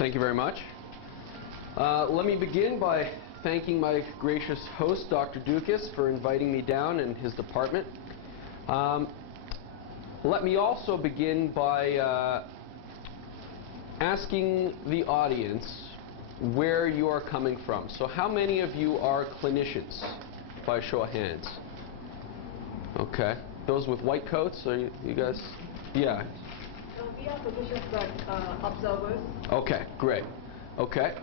Thank you very much. Let me begin by thanking my gracious host, Dr. Dukas, for inviting me down and his department. Let me also begin by asking the audience where you are coming from. So how many of you are clinicians, by show of hands? Okay. Those with white coats, are you guys? Yeah. We are physicians, but observers. Okay, great. Okay.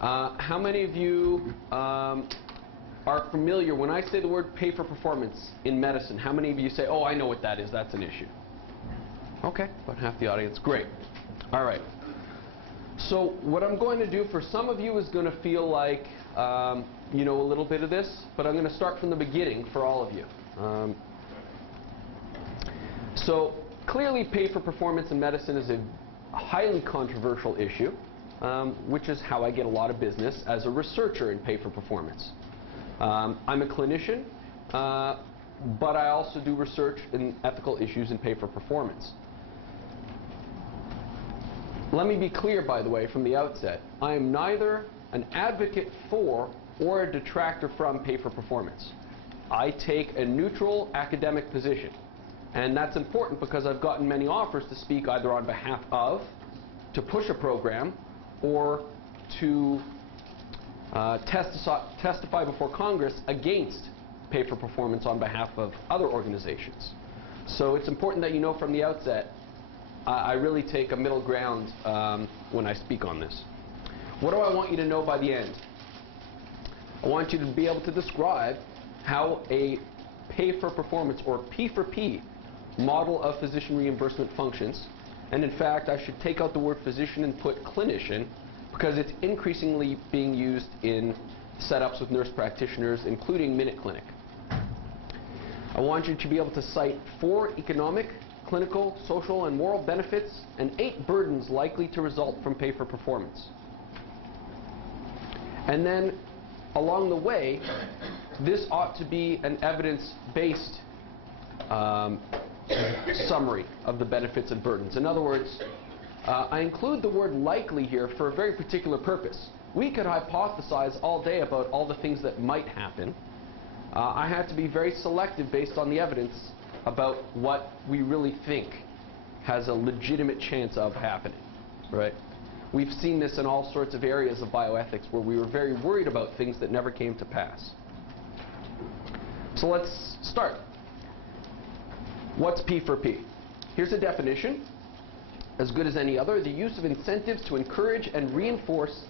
How many of you are familiar, when I say the word pay for performance in medicine, how many of you say, oh, I know what that is, that's an issue? Okay, about half the audience. Great. All right. So what I'm going to do for some of you is going to feel like you know a little bit of this, but I'm going to start from the beginning for all of you. So clearly pay for performance in medicine is a highly controversial issue, which is how I get a lot of business as a researcher in pay for performance. I'm a clinician, but I also do research in ethical issues in pay for performance. Let me be clear, by the way, from the outset. I am neither an advocate for or a detractor from pay for performance. I take a neutral academic position. And that's important because I've gotten many offers to speak either on behalf of, to push a program, or to testify before Congress against pay for performance on behalf of other organizations. So it's important that you know from the outset, I really take a middle ground when I speak on this. What do I want you to know by the end? I want you to be able to describe how a pay for performance, or P for P, model of physician reimbursement functions. And in fact, I should take out the word physician and put clinician, because it's increasingly being used in setups with nurse practitioners, including Minute Clinic. I want you to be able to cite 4 economic, clinical, social, and moral benefits, and 8 burdens likely to result from pay for performance. And then, along the way, this ought to be an evidence-based summary of the benefits and burdens. In other words, I include the word likely here for a very particular purpose. We could hypothesize all day about all the things that might happen. I have to be very selective based on the evidence about what we really think has a legitimate chance of happening, right? We've seen this in all sorts of areas of bioethics where we were very worried about things that never came to pass. So let's start. What's P for P? Here's a definition, as good as any other: the use of incentives to encourage and reinforce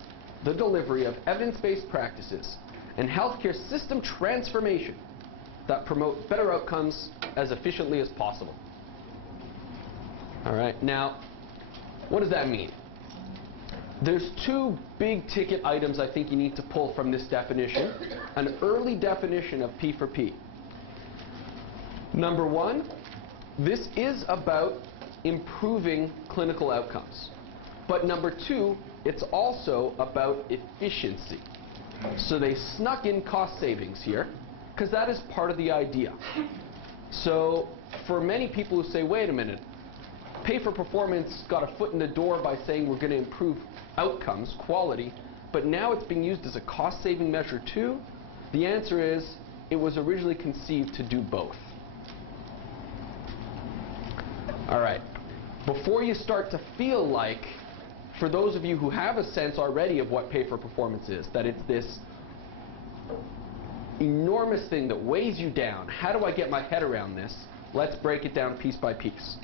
the delivery of evidence-based practices and healthcare system transformation that promote better outcomes as efficiently as possible. All right, now, what does that mean? There's 2 big ticket items I think you need to pull from this definition, an early definition of P for P. Number 1, this is about improving clinical outcomes. But number 2, it's also about efficiency. So they snuck in cost savings here, because that is part of the idea. So for many people who say, wait a minute, pay for performance got a foot in the door by saying we're going to improve outcomes, quality, but now it's being used as a cost-saving measure too, the answer is it was originally conceived to do both. All right, before you start to feel like, for those of you who have a sense already of what pay for performance is, that it's this enormous thing that weighs you down, how do I get my head around this? Let's break it down piece by piece.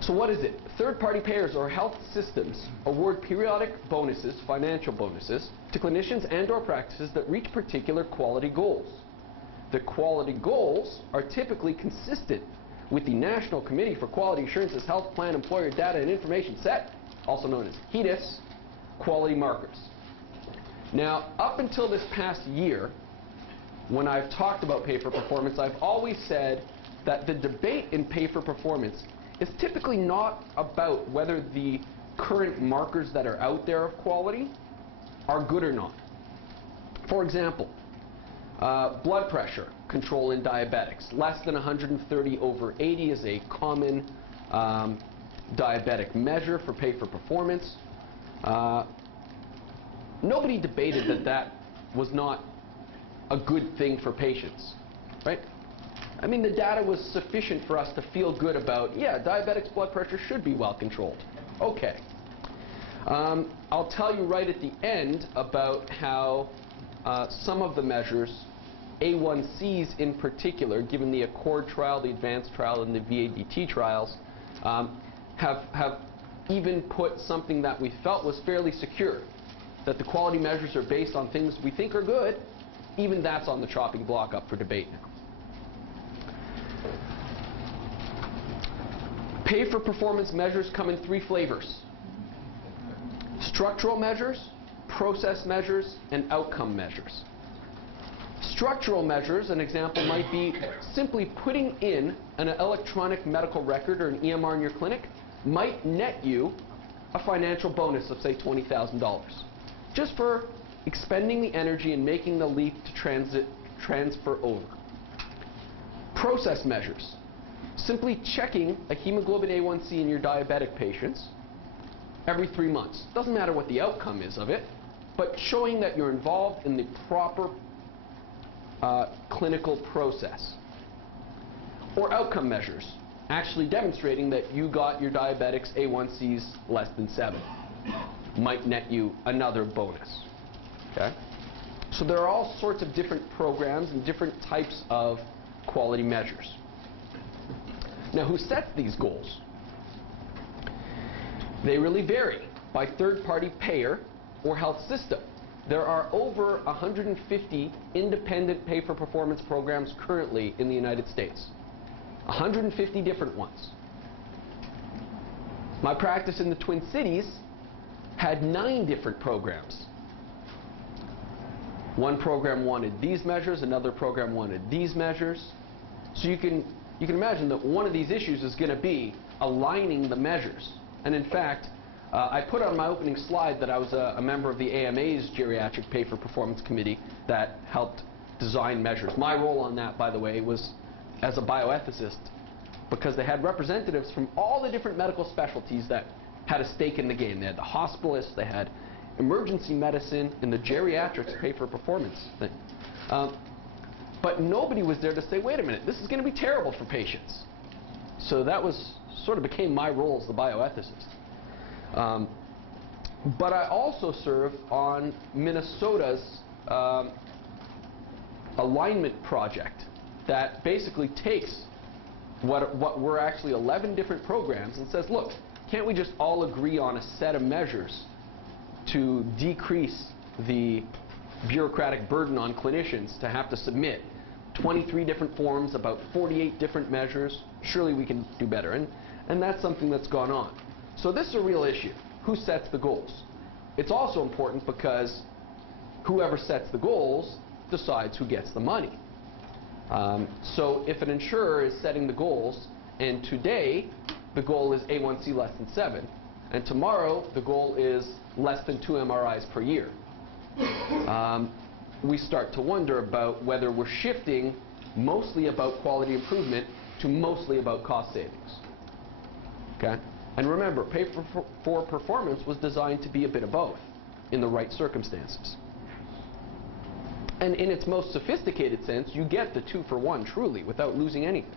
So what is it? Third-party payers or health systems award periodic bonuses, financial bonuses, to clinicians and/or practices that reach particular quality goals. The quality goals are typically consistent with the National Committee for Quality Assurance's Health Plan Employer Data and Information Set, also known as HEDIS, quality markers. Now, up until this past year, when I've talked about pay for performance, I've always said that the debate in pay for performance is typically not about whether the current markers that are out there of quality are good or not. For example, blood pressure control in diabetics. Less than 130/80 is a common diabetic measure for pay for performance. Nobody debated that that was not a good thing for patients, right? I mean, the data was sufficient for us to feel good about, yeah, diabetics' blood pressure should be well controlled. Okay. I'll tell you right at the end about how some of the measures, A1Cs in particular, given the ACCORD trial, the ADVANCE trial, and the VADT trials, have even put something that we felt was fairly secure, that the quality measures are based on things we think are good. Even that's on the chopping block up for debate now. Pay-for-performance measures come in 3 flavors: structural measures, process measures, and outcome measures. Structural measures, an example might be simply putting in an electronic medical record or an EMR in your clinic might net you a financial bonus of, say, $20,000, just for expending the energy and making the leap to transfer over. Process measures, simply checking a hemoglobin A1C in your diabetic patients every 3 months. Doesn't matter what the outcome is of it, but showing that you're involved in the proper clinical process. Or outcome measures, actually demonstrating that you got your diabetics A1Cs less than 7. Might net you another bonus. Okay? So there are all sorts of different programs and different types of quality measures. Now, who sets these goals? They really vary by third-party payer or health system. There are over 150 independent pay-for-performance programs currently in the United States. 150 different ones. My practice in the Twin Cities had 9 different programs. One program wanted these measures, another program wanted these measures. So you can imagine that one of these issues is going to be aligning the measures. And in fact, I put on my opening slide that I was a member of the AMA's Geriatric Pay-for-Performance Committee that helped design measures. My role on that, by the way, was as a bioethicist, because they had representatives from all the different medical specialties that had a stake in the game. They had the hospitalists, they had emergency medicine, and the geriatrics pay-for-performance thing. But nobody was there to say, wait a minute, this is going to be terrible for patients. So that was sort of became my role as the bioethicist. But I also serve on Minnesota's alignment project that basically takes what were actually 11 different programs and says, look, can't we just all agree on a set of measures to decrease the bureaucratic burden on clinicians to have to submit 23 different forms, about 48 different measures? Surely we can do better. And that's something that's gone on. So this is a real issue. Who sets the goals? It's also important because whoever sets the goals decides who gets the money. So if an insurer is setting the goals, and today the goal is A1C less than 7, and tomorrow the goal is less than 2 MRIs per year, we start to wonder about whether we're shifting mostly about quality improvement to mostly about cost savings. Okay? And remember, pay-for-performance was designed to be a bit of both in the right circumstances. And in its most sophisticated sense, you get the 2-for-1 truly without losing anything.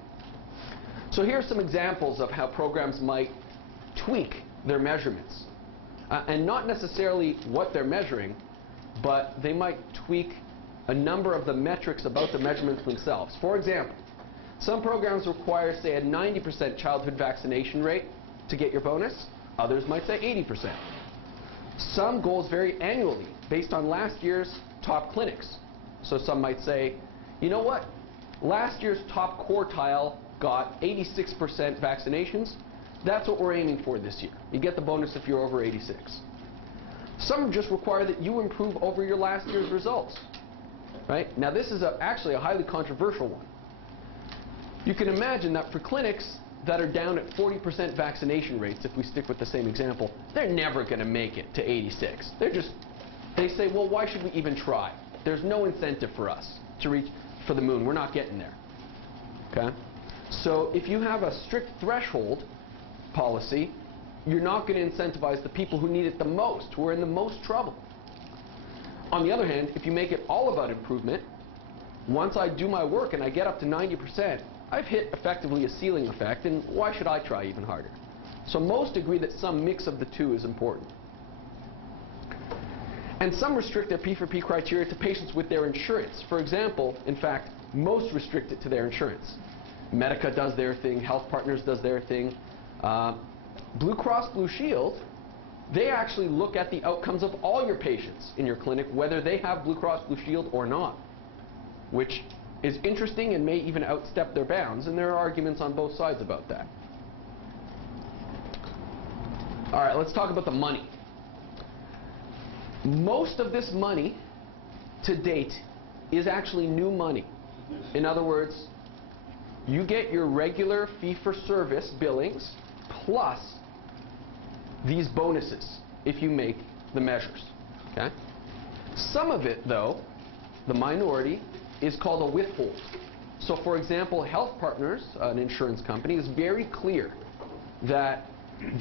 So here are some examples of how programs might tweak their measurements. And not necessarily what they're measuring, but they might tweak a number of the metrics about the measurements themselves. For example, some programs require, say, a 90% childhood vaccination rate to get your bonus. Others might say 80%. Some goals vary annually based on last year's top clinics. So some might say, you know what? Last year's top quartile got 86% vaccinations. That's what we're aiming for this year. You get the bonus if you're over 86. Some just require that you improve over your last year's results. Right? Now this is actually a highly controversial one. You can imagine that for clinics that are down at 40% vaccination rates, if we stick with the same example, they're never going to make it to 86. They say, well, why should we even try? There's no incentive for us to reach for the moon. We're not getting there. Okay? So if you have a strict threshold policy, you're not going to incentivize the people who need it the most, who are in the most trouble. On the other hand, if you make it all about improvement, once I do my work and I get up to 90%, I've hit effectively a ceiling effect, and why should I try even harder? So most agree that some mix of the two is important. And some restrict their P4P criteria to patients with their insurance. For example, in fact, most restrict it to their insurance. Medica does their thing, Health Partners does their thing. Blue Cross Blue Shield, they actually look at the outcomes of all your patients in your clinic, whether they have Blue Cross Blue Shield or not, which is interesting and may even outstep their bounds, and there are arguments on both sides about that. All right, let's talk about the money. Most of this money to date is actually new money. In other words, you get your regular fee-for-service billings plus these bonuses if you make the measures. Okay? Some of it, though, the minority, is called a withhold. So, for example, Health Partners, an insurance company, is very clear that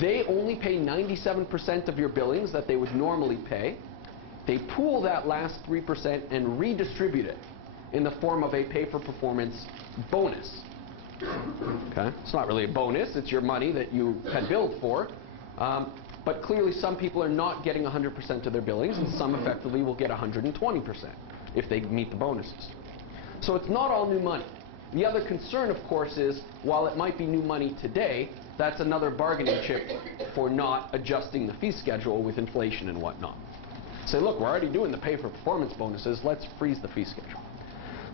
they only pay 97% of your billings that they would normally pay. They pool that last 3% and redistribute it in the form of a pay-for-performance bonus. Okay? It's not really a bonus, it's your money that you had billed for. But clearly some people are not getting 100% of their billings, and some effectively will get 120% if they meet the bonuses. So it's not all new money. The other concern, of course, is while it might be new money today, that's another bargaining chip for not adjusting the fee schedule with inflation and whatnot. Say, look, we're already doing the pay-for-performance bonuses, let's freeze the fee schedule.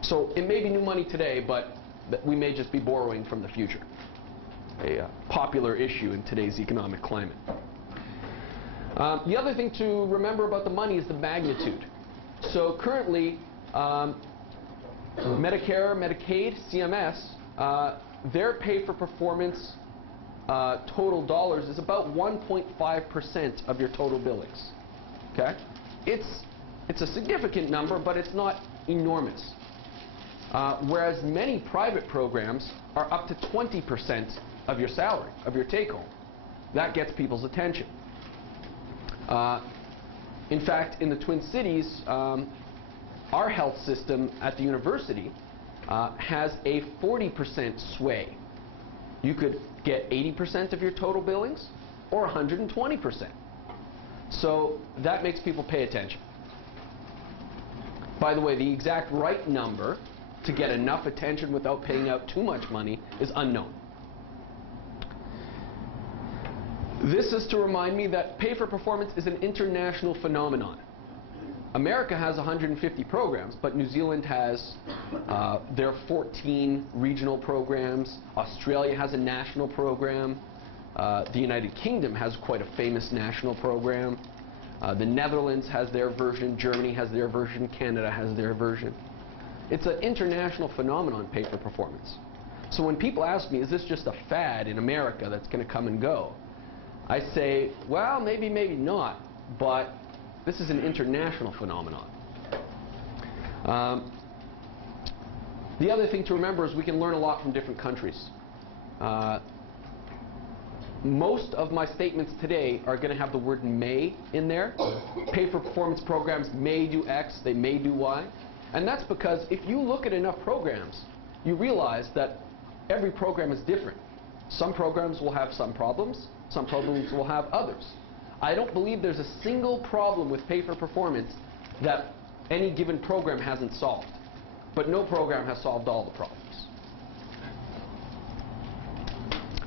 So it may be new money today, but we may just be borrowing from the future. A popular issue in today's economic climate. The other thing to remember about the money is the magnitude. So currently, Medicare, Medicaid, CMS, their pay-for-performance total dollars is about 1.5% of your total billings. Okay? It's a significant number, but it's not enormous. Whereas many private programs are up to 20% of your salary, of your take-home. That gets people's attention. In fact, in the Twin Cities, our health system at the university has a 40% sway. You could get 80% of your total billings or 120%. So that makes people pay attention. By the way, the exact right number to get enough attention without paying out too much money is unknown. This is to remind me that pay-for-performance is an international phenomenon. America has 150 programs, but New Zealand has their 14 regional programs. Australia has a national program. The United Kingdom has quite a famous national program. The Netherlands has their version. Germany has their version. Canada has their version. It's an international phenomenon, pay-for-performance. So when people ask me, is this just a fad in America that's going to come and go? I say, well, maybe, maybe not, but this is an international phenomenon. The other thing to remember is we can learn a lot from different countries. Most of my statements today are going to have the word may in there. Pay-for-performance programs may do X, they may do Y. And that's because if you look at enough programs, you realize that every program is different. Some programs will have some problems, some programs will have others. I don't believe there's a single problem with pay-for-performance that any given program hasn't solved. But no program has solved all the problems.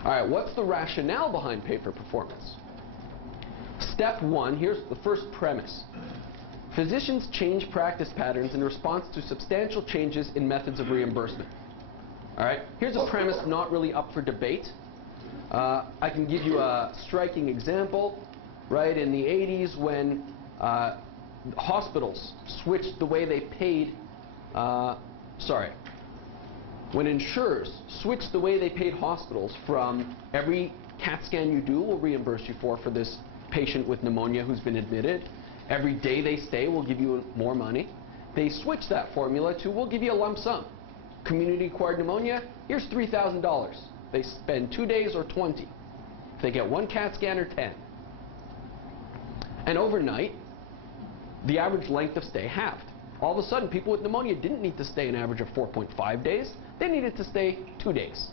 All right, what's the rationale behind pay-for-performance? Step one, here's the first premise. Physicians change practice patterns in response to substantial changes in methods of reimbursement. All right, here's a premise not really up for debate. I can give you a striking example. Right, in the 80s when hospitals switched the way they paid, when insurers switched the way they paid hospitals from every CAT scan you do we'll reimburse you for this patient with pneumonia who's been admitted, every day they stay we'll give you more money. They switched that formula to we'll give you a lump sum. Community-acquired pneumonia, here's $3,000. They spend 2 days or 20. If they get 1 CAT scan or 10. And overnight, the average length of stay halved. All of a sudden, people with pneumonia didn't need to stay an average of 4.5 days. They needed to stay 2 days.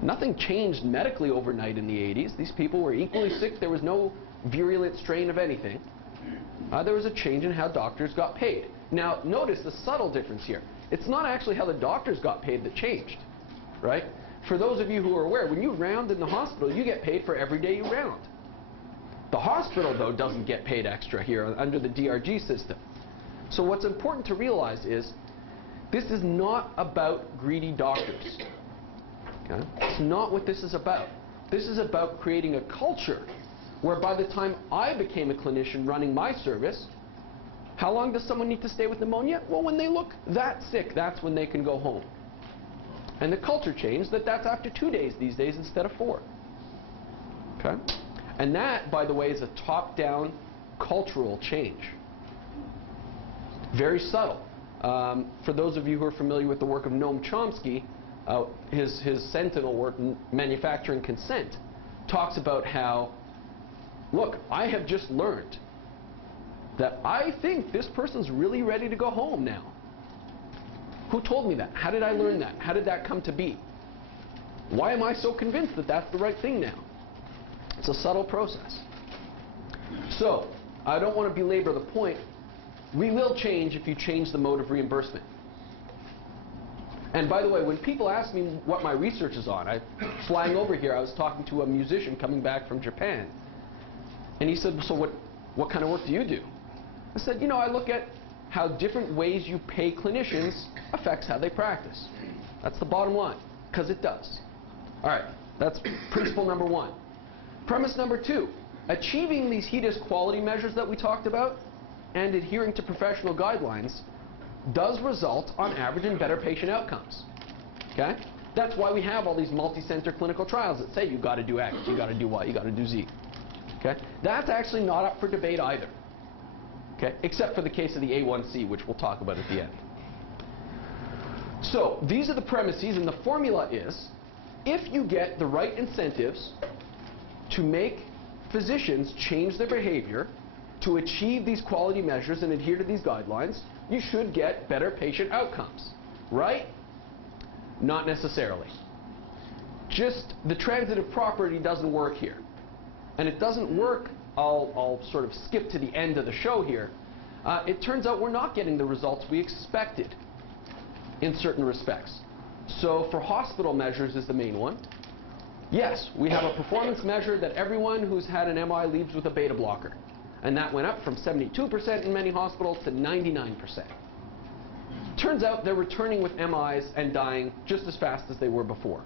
Nothing changed medically overnight in the 80s. These people were equally sick. There was no virulent strain of anything. There was a change in how doctors got paid. Now, notice the subtle difference here. It's not actually how the doctors got paid that changed, right? For those of you who are aware, when you round in the hospital, you get paid for every day you round. The hospital, though, doesn't get paid extra here under the DRG system. So what's important to realize is this is not about greedy doctors. Okay? It's not what this is about. This is about creating a culture where by the time I became a clinician running my service, how long does someone need to stay with pneumonia? Well, when they look that sick, that's when they can go home. And the culture changed that's after 2 days these days instead of 4. Okay? And that, by the way, is a top-down cultural change. Very subtle. For those of you who are familiar with the work of Noam Chomsky, his Sentinel work, Manufacturing Consent, talks about how, look, I have just learned that I think this person's really ready to go home now. Who told me that? How did I learn that? How did that come to be? Why am I so convinced that that's the right thing now? It's a subtle process. So, I don't want to belabor the point. We will change if you change the mode of reimbursement. And by the way, when people ask me what my research is on, flying over here, I was talking to a musician coming back from Japan. And he said, so what kind of work do you do? I said, I look at how different ways you pay clinicians affects how they practice. That's the bottom line, because it does. All right, that's principle number 1. Premise number 2, achieving these HEDIS quality measures that we talked about and adhering to professional guidelines does result on average in better patient outcomes. Okay? That's why we have all these multi-center clinical trials that say you've got to do X, you've got to do Y, you've got to do Z. Okay? That's actually not up for debate either. Okay? Except for the case of the A1C, which we'll talk about at the end. So, these are the premises, and the formula is, if you get the right incentives to make physicians change their behavior to achieve these quality measures and adhere to these guidelines, you should get better patient outcomes. Right? Not necessarily. Just the transitive property doesn't work here. And it doesn't work, I'll sort of skip to the end of the show here. It turns out we're not getting the results we expected in certain respects. So for hospital measures is the main one. Yes, we have a performance measure that everyone who's had an MI leaves with a beta blocker. And that went up from 72% in many hospitals to 99%. Turns out they're returning with MIs and dying just as fast as they were before.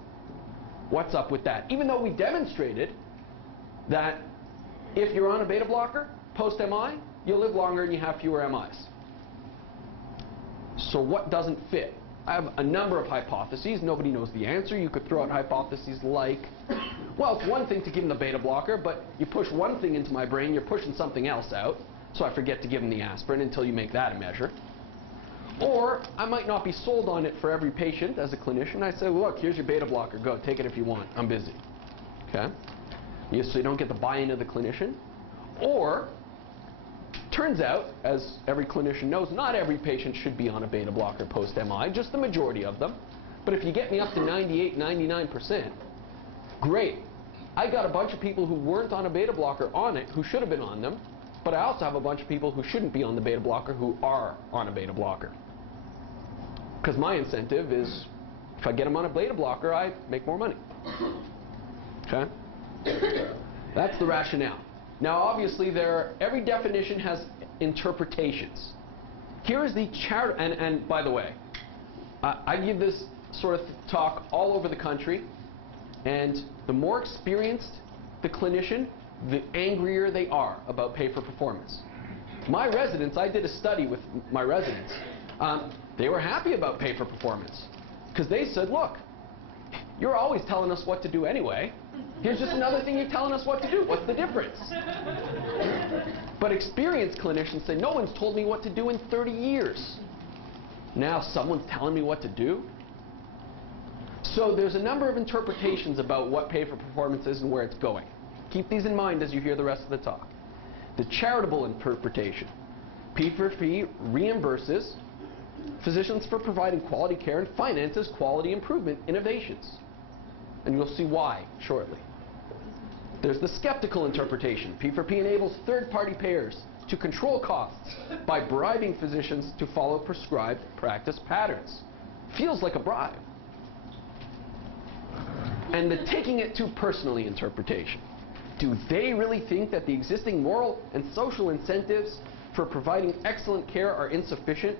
What's up with that? Even though we demonstrated that if you're on a beta blocker, post-MI, you'll live longer and you have fewer MIs. So what doesn't fit? I have a number of hypotheses. Nobody knows the answer. You could throw out hypotheses like, well, it's one thing to give them the beta blocker, but you push one thing into my brain, you're pushing something else out, so I forget to give them the aspirin until you make that a measure. Or I might not be sold on it for every patient as a clinician. I say, well, look, here's your beta blocker. Go, take it if you want. I'm busy. Okay? So you don't get the buy-in of the clinician. Or, turns out, as every clinician knows, not every patient should be on a beta blocker post-MI, just the majority of them. But if you get me up to 98, 99%, great. I got a bunch of people who weren't on a beta blocker on it, who should have been on them, but I also have a bunch of people who shouldn't be on the beta blocker who are on a beta blocker. Because my incentive is, if I get them on a beta blocker, I make more money. Okay? That's the rationale. Now, obviously, every definition has interpretations. Here is the and by the way, I give this sort of talk all over the country, and the more experienced the clinician, the angrier they are about pay for performance. My residents, I did a study with my residents. They were happy about pay for performance because they said, look, you're always telling us what to do anyway. Here's just another thing you're telling us what to do. What's the difference? But experienced clinicians say, no one's told me what to do in 30 years. Now someone's telling me what to do? So there's a number of interpretations about what pay for performance is and where it's going. Keep these in mind as you hear the rest of the talk. The charitable interpretation. P4P reimburses physicians for providing quality care and finances quality improvement innovations. And you'll see why shortly. There's the skeptical interpretation. P4P enables third-party payers to control costs by bribing physicians to follow prescribed practice patterns. Feels like a bribe. And the taking it too personally interpretation. Do they really think that the existing moral and social incentives for providing excellent care are insufficient?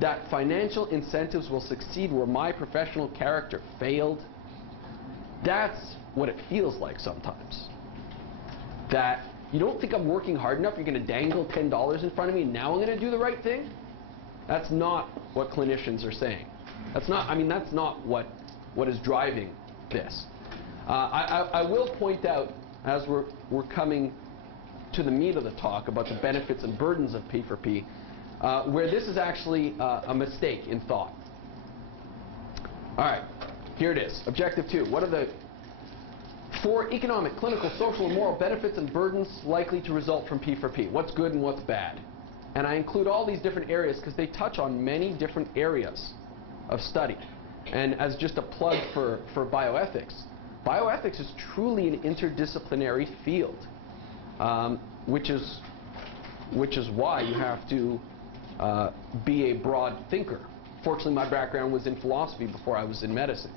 That financial incentives will succeed where my professional character failed? That's what it feels like sometimes. That you don't think I'm working hard enough, you're going to dangle $10 in front of me and now I'm going to do the right thing? That's not what clinicians are saying. That's not what is driving this. I will point out, as we're coming to the meat of the talk about the benefits and burdens of P4P, where this is actually a mistake in thought. All right, here it is. Objective 2. What are the 4 economic, clinical, social, and moral benefits and burdens likely to result from P4P? What's good and what's bad? And I include all these different areas because they touch on many different areas of study. And as just a plug for bioethics, bioethics is truly an interdisciplinary field, which is why you have to be a broad thinker. Fortunately, my background was in philosophy before I was in medicine.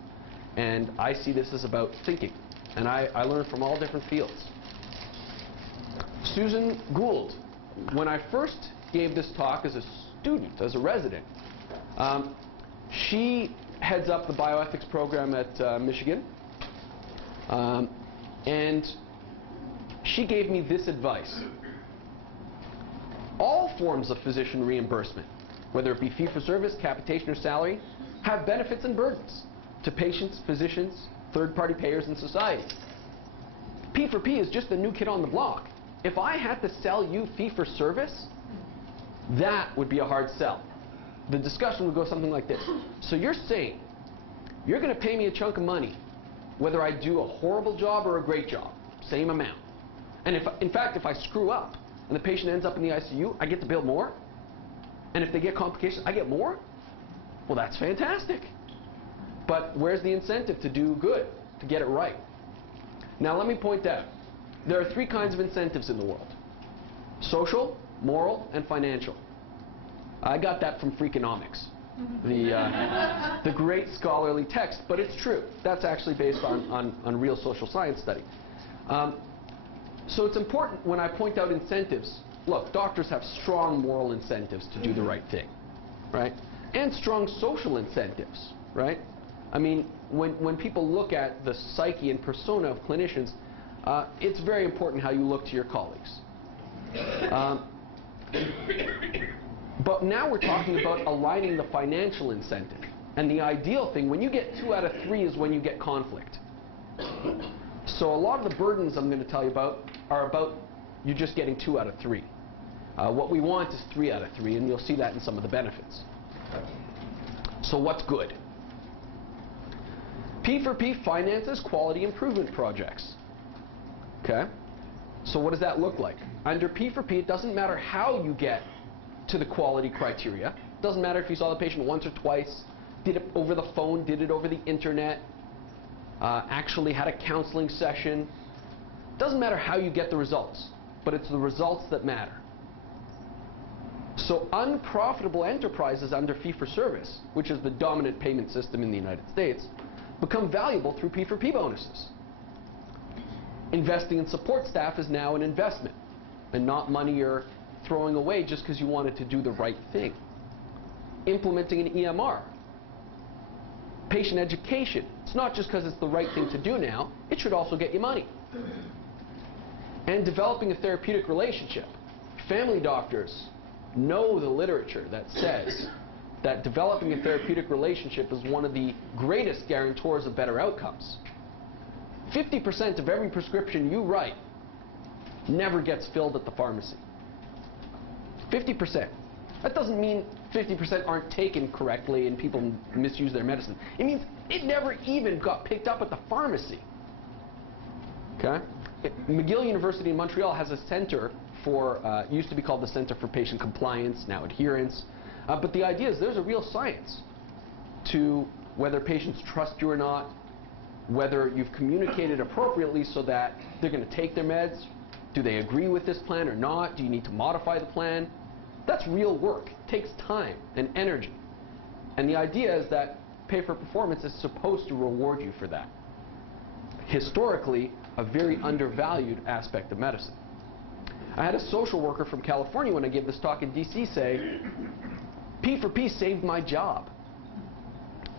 And I see this as about thinking. And I learn from all different fields. Susan Gould, when I first gave this talk as a student, as a resident, she heads up the bioethics program at Michigan. And she gave me this advice. All forms of physician reimbursement, whether it be fee-for-service, capitation, or salary, have benefits and burdens to patients, physicians, third-party payers, and society. P4P is just the new kid on the block. If I had to sell you fee-for-service, that would be a hard sell. The discussion would go something like this. So you're saying you're going to pay me a chunk of money whether I do a horrible job or a great job, same amount. And in fact, if I screw up and the patient ends up in the ICU, I get to bill more? And if they get complications, I get more? Well, that's fantastic. But where's the incentive to do good, to get it right? Now, let me point out, there are 3 kinds of incentives in the world. Social, moral, and financial. I got that from Freakonomics, the great scholarly text, but it's true. That's actually based on real social science study. So it's important when I point out incentives. Look, doctors have strong moral incentives to do the right thing, right? And strong social incentives, right? I mean, when people look at the psyche and persona of clinicians, it's very important how you look to your colleagues. But now we're talking about aligning the financial incentive. And the ideal thing, when you get 2 out of 3 is when you get conflict. So a lot of the burdens I'm going to tell you about are about you just getting 2 out of 3. What we want is 3 out of 3, and you'll see that in some of the benefits. So what's good? P4P finances quality improvement projects. Okay? So what does that look like? Under P4P, it doesn't matter how you get to the quality criteria. It doesn't matter if you saw the patient once or twice, did it over the phone, did it over the internet, actually had a counseling session. It doesn't matter how you get the results, but it's the results that matter. So unprofitable enterprises under fee-for-service, which is the dominant payment system in the United States, become valuable through P4P bonuses. Investing in support staff is now an investment and not money you're throwing away just because you wanted to do the right thing. Implementing an EMR. Patient education. It's not just because it's the right thing to do now, it should also get you money. And developing a therapeutic relationship. Family doctors know the literature that says that developing a therapeutic relationship is one of the greatest guarantors of better outcomes. 50% of every prescription you write never gets filled at the pharmacy. 50%. That doesn't mean 50% aren't taken correctly and people misuse their medicine. It means it never even got picked up at the pharmacy. Okay? McGill University in Montreal has a center for, used to be called the Center for Patient Compliance, now Adherence. But the idea is there's a real science to whether patients trust you or not, whether you've communicated appropriately so that they're going to take their meds. Do they agree with this plan or not? Do you need to modify the plan? That's real work. It takes time and energy. And the idea is that pay for performance is supposed to reward you for that. Historically, a very undervalued aspect of medicine. I had a social worker from California when I gave this talk in DC say, P for P saved my job.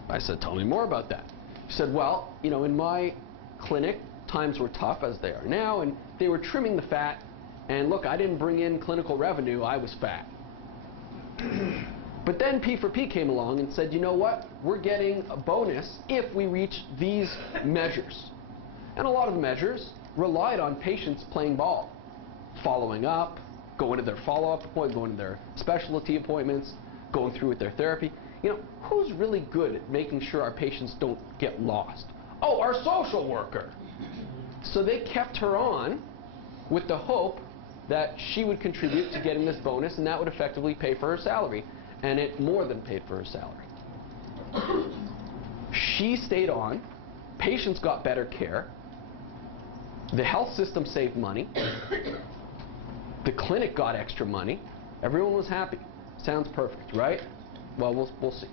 I said, tell me more about that. He said, well, you know, in my clinic, times were tough as they are now, and they were trimming the fat, and look, I didn't bring in clinical revenue, I was fat. But then P for P came along and said, you know what, we're getting a bonus if we reach these measures. And a lot of the measures relied on patients playing ball, following up, going to their follow-up appointments, going to their specialty appointments, going through with their therapy. You know, who's really good at making sure our patients don't get lost? Oh, our social worker. So they kept her on with the hope that she would contribute to getting this bonus, and that would effectively pay for her salary. And it more than paid for her salary. She stayed on. Patients got better care. The health system saved money. The clinic got extra money. Everyone was happy. Sounds perfect, right? Well, we'll see.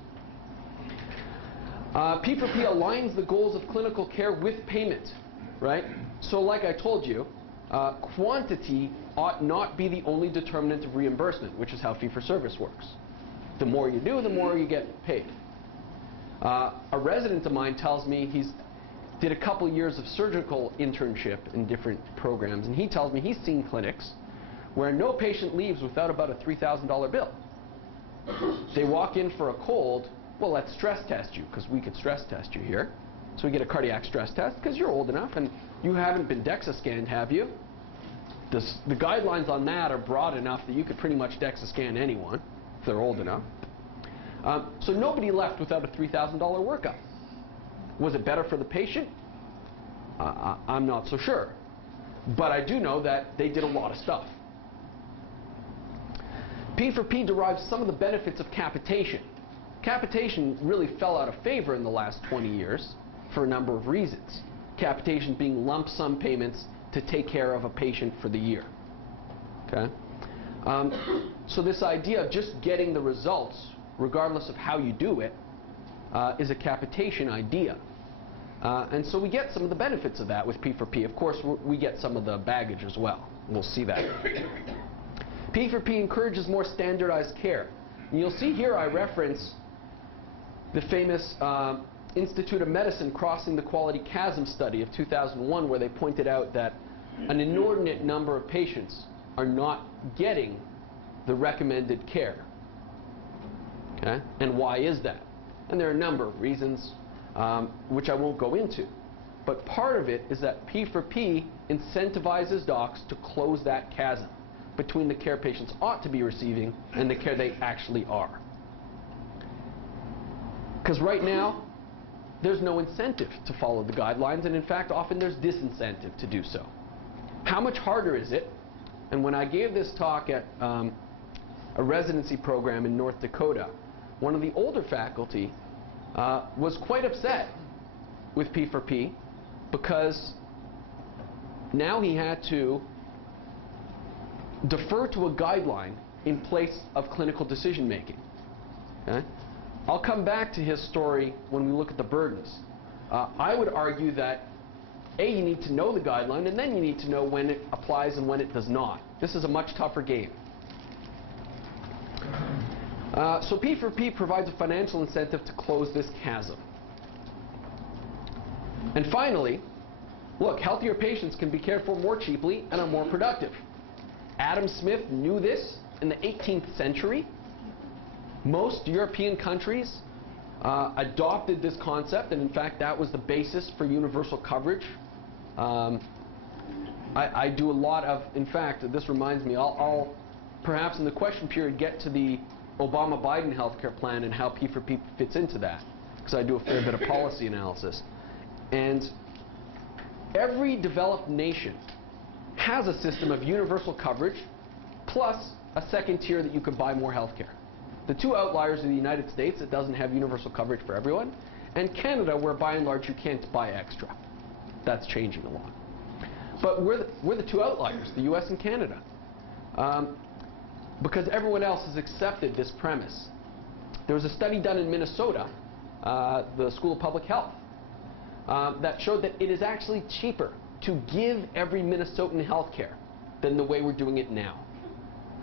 P for P aligns the goals of clinical care with payment, right? So like I told you, quantity ought not be the only determinant of reimbursement, which is how fee-for-service works. The more you do, the more you get paid. A resident of mine tells me he's did a couple years of surgical internship in different programs, and he tells me he's seen clinics where no patient leaves without about a $3,000 bill. They walk in for a cold, well, let's stress test you, because we could stress test you here. So we get a cardiac stress test, because you're old enough, and you haven't been DEXA scanned, have you? The guidelines on that are broad enough that you could pretty much DEXA scan anyone, if they're old enough. So nobody left without a $3,000 workup. Was it better for the patient? I'm not so sure. But I do know that they did a lot of stuff. P for P derives some of the benefits of capitation. Capitation really fell out of favor in the last 20 years for a number of reasons. Capitation being lump sum payments to take care of a patient for the year. Okay? So this idea of just getting the results, regardless of how you do it, is a capitation idea. And so we get some of the benefits of that with P for P. Of course, we get some of the baggage as well. We'll see that. P for P encourages more standardized care. And you'll see here I reference the famous Institute of Medicine Crossing the Quality Chasm study of 2001, where they pointed out that an inordinate number of patients are not getting the recommended care. Okay? And why is that? And there are a number of reasons, which I won't go into. But part of it is that P for P incentivizes docs to close that chasm between the care patients ought to be receiving and the care they actually are. Because right now, there's no incentive to follow the guidelines, and in fact, often there's disincentive to do so. How much harder is it? And when I gave this talk at a residency program in North Dakota, one of the older faculty was quite upset with P for P because now he had to defer to a guideline in place of clinical decision making. Okay? I'll come back to his story when we look at the burdens. I would argue that A, you need to know the guideline, and then you need to know when it applies and when it does not. This is a much tougher game. So P for P provides a financial incentive to close this chasm. And finally, look, healthier patients can be cared for more cheaply and are more productive. Adam Smith knew this in the 18th century. Most European countries adopted this concept, and in fact that was the basis for universal coverage. I do a lot of, in fact, this reminds me, I'll perhaps in the question period get to the Obama-Biden healthcare plan and how P4P fits into that, because I do a fair bit of policy analysis. And every developed nation has a system of universal coverage plus a second tier that you could buy more healthcare. The two outliers are the United States, that doesn't have universal coverage for everyone, and Canada, where by and large you can't buy extra. That's changing a lot. But we're the two outliers, the US and Canada. Because everyone else has accepted this premise. There was a study done in Minnesota, the School of Public Health, that showed that it is actually cheaper to give every Minnesotan health care than the way we're doing it now.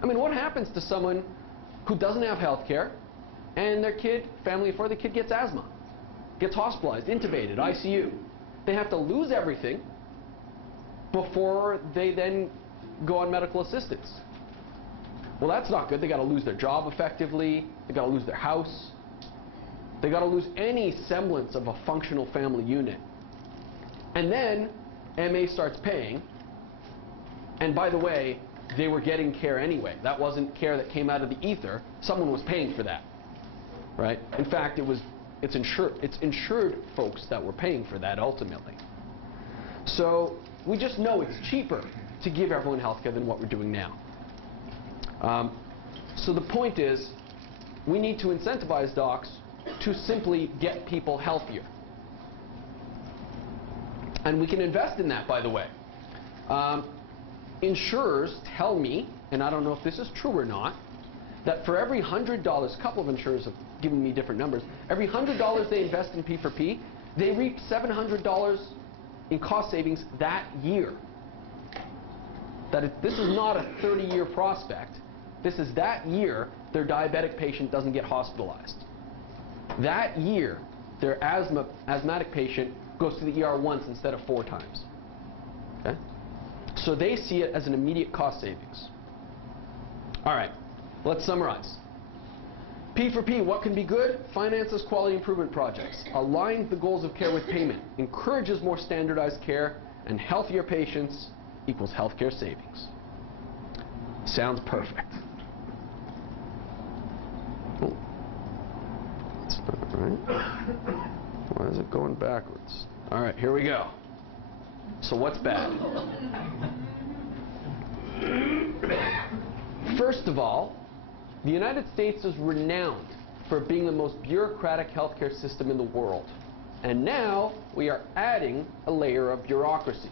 I mean, what happens to someone who doesn't have health care and their kid, family for the kid gets asthma, gets hospitalized, intubated, ICU? They have to lose everything before they then go on medical assistance. Well, that's not good. They got to lose their job effectively. They got to lose their house. They got to lose any semblance of a functional family unit. And then MA starts paying. And by the way, they were getting care anyway. That wasn't care that came out of the ether. Someone was paying for that, right? In fact, it's insured folks that were paying for that ultimately. So we just know it's cheaper to give everyone health care than what we're doing now. So the point is, we need to incentivize docs to simply get people healthier. And we can invest in that, by the way. Insurers tell me, and I don't know if this is true or not, that for every $100, a couple of insurers have given me different numbers, every $100 they invest in P4P, they reap $700 in cost savings that year. This is not a 30-year prospect. This is that year their diabetic patient doesn't get hospitalized. That year their asthmatic patient goes to the ER once instead of 4 times. Okay? So they see it as an immediate cost savings. All right, let's summarize. P4P, what can be good? Finances quality improvement projects, aligns the goals of care with payment, encourages more standardized care, and healthier patients equals healthcare savings. Sounds perfect. Oh. That's not right. Why is it going backwards? All right, here we go. So what's bad? First of all, the United States is renowned for being the most bureaucratic healthcare system in the world. And now we are adding a layer of bureaucracy.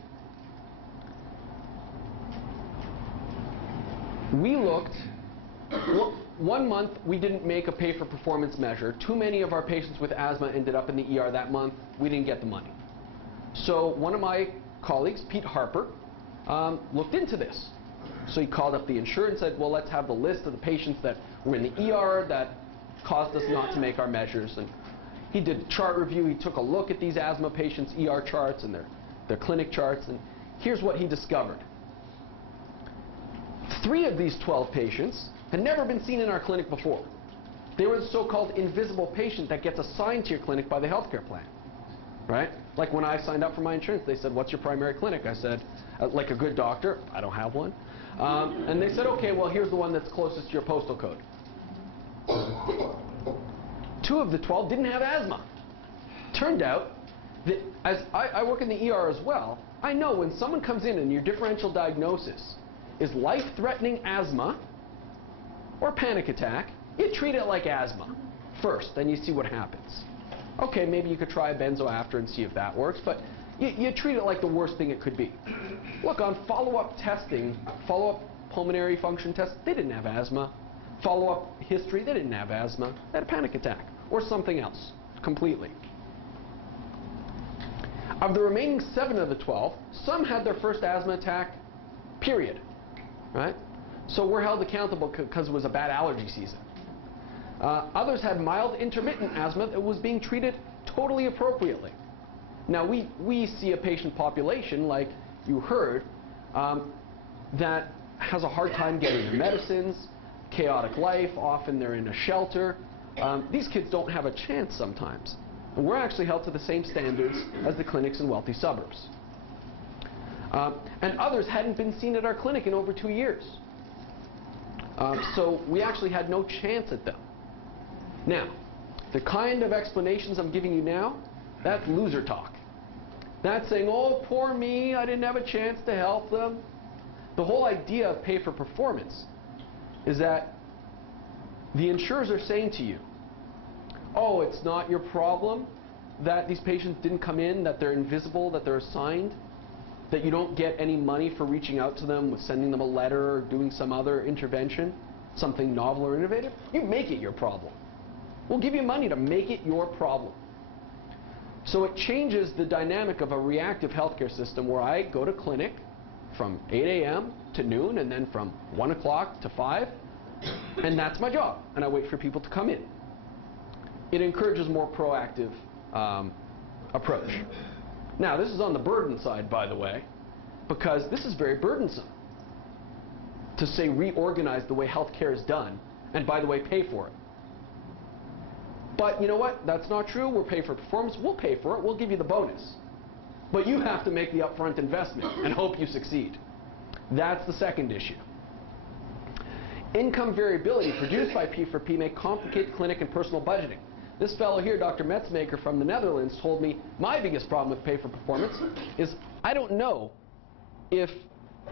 We looked, 1 month we didn't make a pay for performance measure. Too many of our patients with asthma ended up in the ER that month. We didn't get the money. So one of my colleagues, Pete Harper, looked into this. So he called up the insurer and said, well, let's have the list of the patients that were in the ER that caused us not to make our measures. And he did a chart review. He took a look at these asthma patients' ER charts and their clinic charts. And here's what he discovered. 3 of these 12 patients had never been seen in our clinic before. They were the so-called invisible patient that gets assigned to your clinic by the healthcare plan. Right? Like when I signed up for my insurance, they said, what's your primary clinic? I said, like a good doctor, I don't have one. And they said, okay, well, here's the one that's closest to your postal code. 2 of the 12 didn't have asthma. Turned out that, as I work in the ER as well, I know when someone comes in and your differential diagnosis is life-threatening asthma or panic attack, you treat it like asthma first, then you see what happens. Okay, maybe you could try a benzo after and see if that works, but you treat it like the worst thing it could be. Look, on follow-up testing, follow-up pulmonary function tests, they didn't have asthma. Follow-up history, they didn't have asthma. They had a panic attack or something else completely. Of the remaining 7 of the 12, some had their first asthma attack, period. Right? So we're held accountable because it was a bad allergy season. Others had mild intermittent asthma that was being treated totally appropriately. Now we see a patient population, like you heard, that has a hard time getting their medicines, chaotic life, often they're in a shelter. These kids don't have a chance sometimes. And we're actually held to the same standards as the clinics in wealthy suburbs. And others hadn't been seen at our clinic in over 2 years. So we actually had no chance at them. Now, the kind of explanations I'm giving you now, that's loser talk. That's saying, oh, poor me, I didn't have a chance to help them. The whole idea of pay for performance is that the insurers are saying to you, oh, it's not your problem that these patients didn't come in, that they're invisible, that they're assigned, that you don't get any money for reaching out to them with sending them a letter or doing some other intervention, something novel or innovative. You make it your problem. We'll give you money to make it your problem. So it changes the dynamic of a reactive healthcare system where I go to clinic from 8 a.m. to noon and then from 1 o'clock to 5, and that's my job, and I wait for people to come in. It encourages more proactive approach. Now, this is on the burden side, by the way, because this is very burdensome to say reorganize the way healthcare is done, and by the way, pay for it. But you know what? That's not true. We'll pay for performance. We'll pay for it. We'll give you the bonus. But you have to make the upfront investment and hope you succeed. That's the second issue. Income variability produced by P4P may complicate clinic and personal budgeting. This fellow here, Dr. Metzmaker from the Netherlands, told me my biggest problem with pay for performance is I don't know if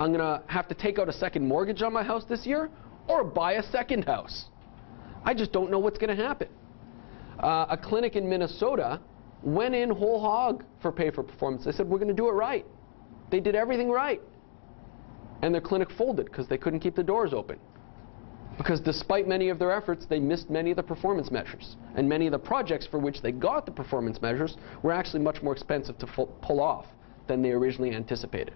I'm going to have to take out a second mortgage on my house this year or buy a second house. I just don't know what's going to happen. A clinic in Minnesota went in whole hog for pay for performance. They said, we're going to do it right. They did everything right. And their clinic folded because they couldn't keep the doors open. Because despite many of their efforts, they missed many of the performance measures. And many of the projects for which they got the performance measures were actually much more expensive to pull off than they originally anticipated.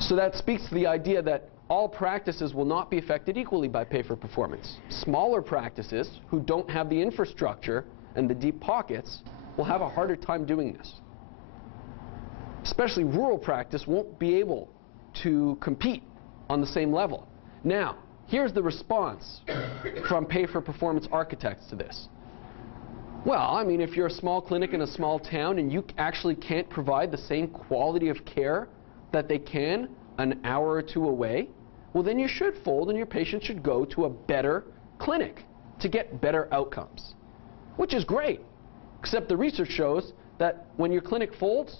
So that speaks to the idea that all practices will not be affected equally by pay for performance. Smaller practices who don't have the infrastructure and the deep pockets will have a harder time doing this. Especially rural practice won't be able to compete on the same level. Now, here's the response from pay for performance architects to this. Well, I mean, if you're a small clinic in a small town and you actually can't provide the same quality of care that they can an hour or two away, well, then you should fold and your patient should go to a better clinic to get better outcomes, which is great, except the research shows that when your clinic folds,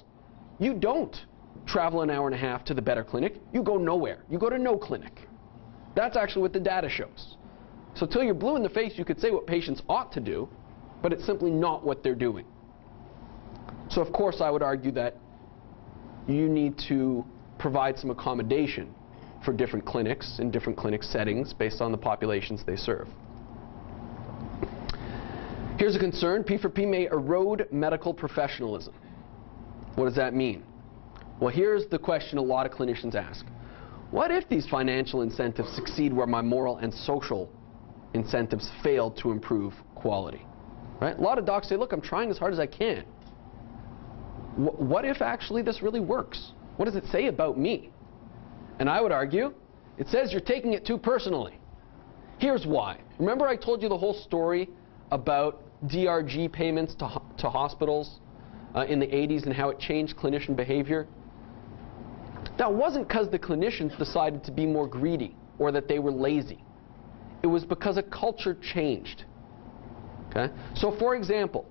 you don't travel an hour and a half to the better clinic. You go nowhere. You go to no clinic. That's actually what the data shows. So till you're blue in the face, you could say what patients ought to do, but it's simply not what they're doing. So of course I would argue that you need to provide some accommodation for different clinics in different clinic settings based on the populations they serve. Here's a concern. P4P may erode medical professionalism. What does that mean? Well, here's the question a lot of clinicians ask. What if these financial incentives succeed where my moral and social incentives fail to improve quality? Right? A lot of docs say, look, I'm trying as hard as I can. What if actually this really works? What does it say about me? And I would argue, it says you're taking it too personally. Here's why. Remember I told you the whole story about DRG payments to hospitals in the 80s and how it changed clinician behavior? That wasn't because the clinicians decided to be more greedy or that they were lazy. It was because a culture changed. Okay? So for example,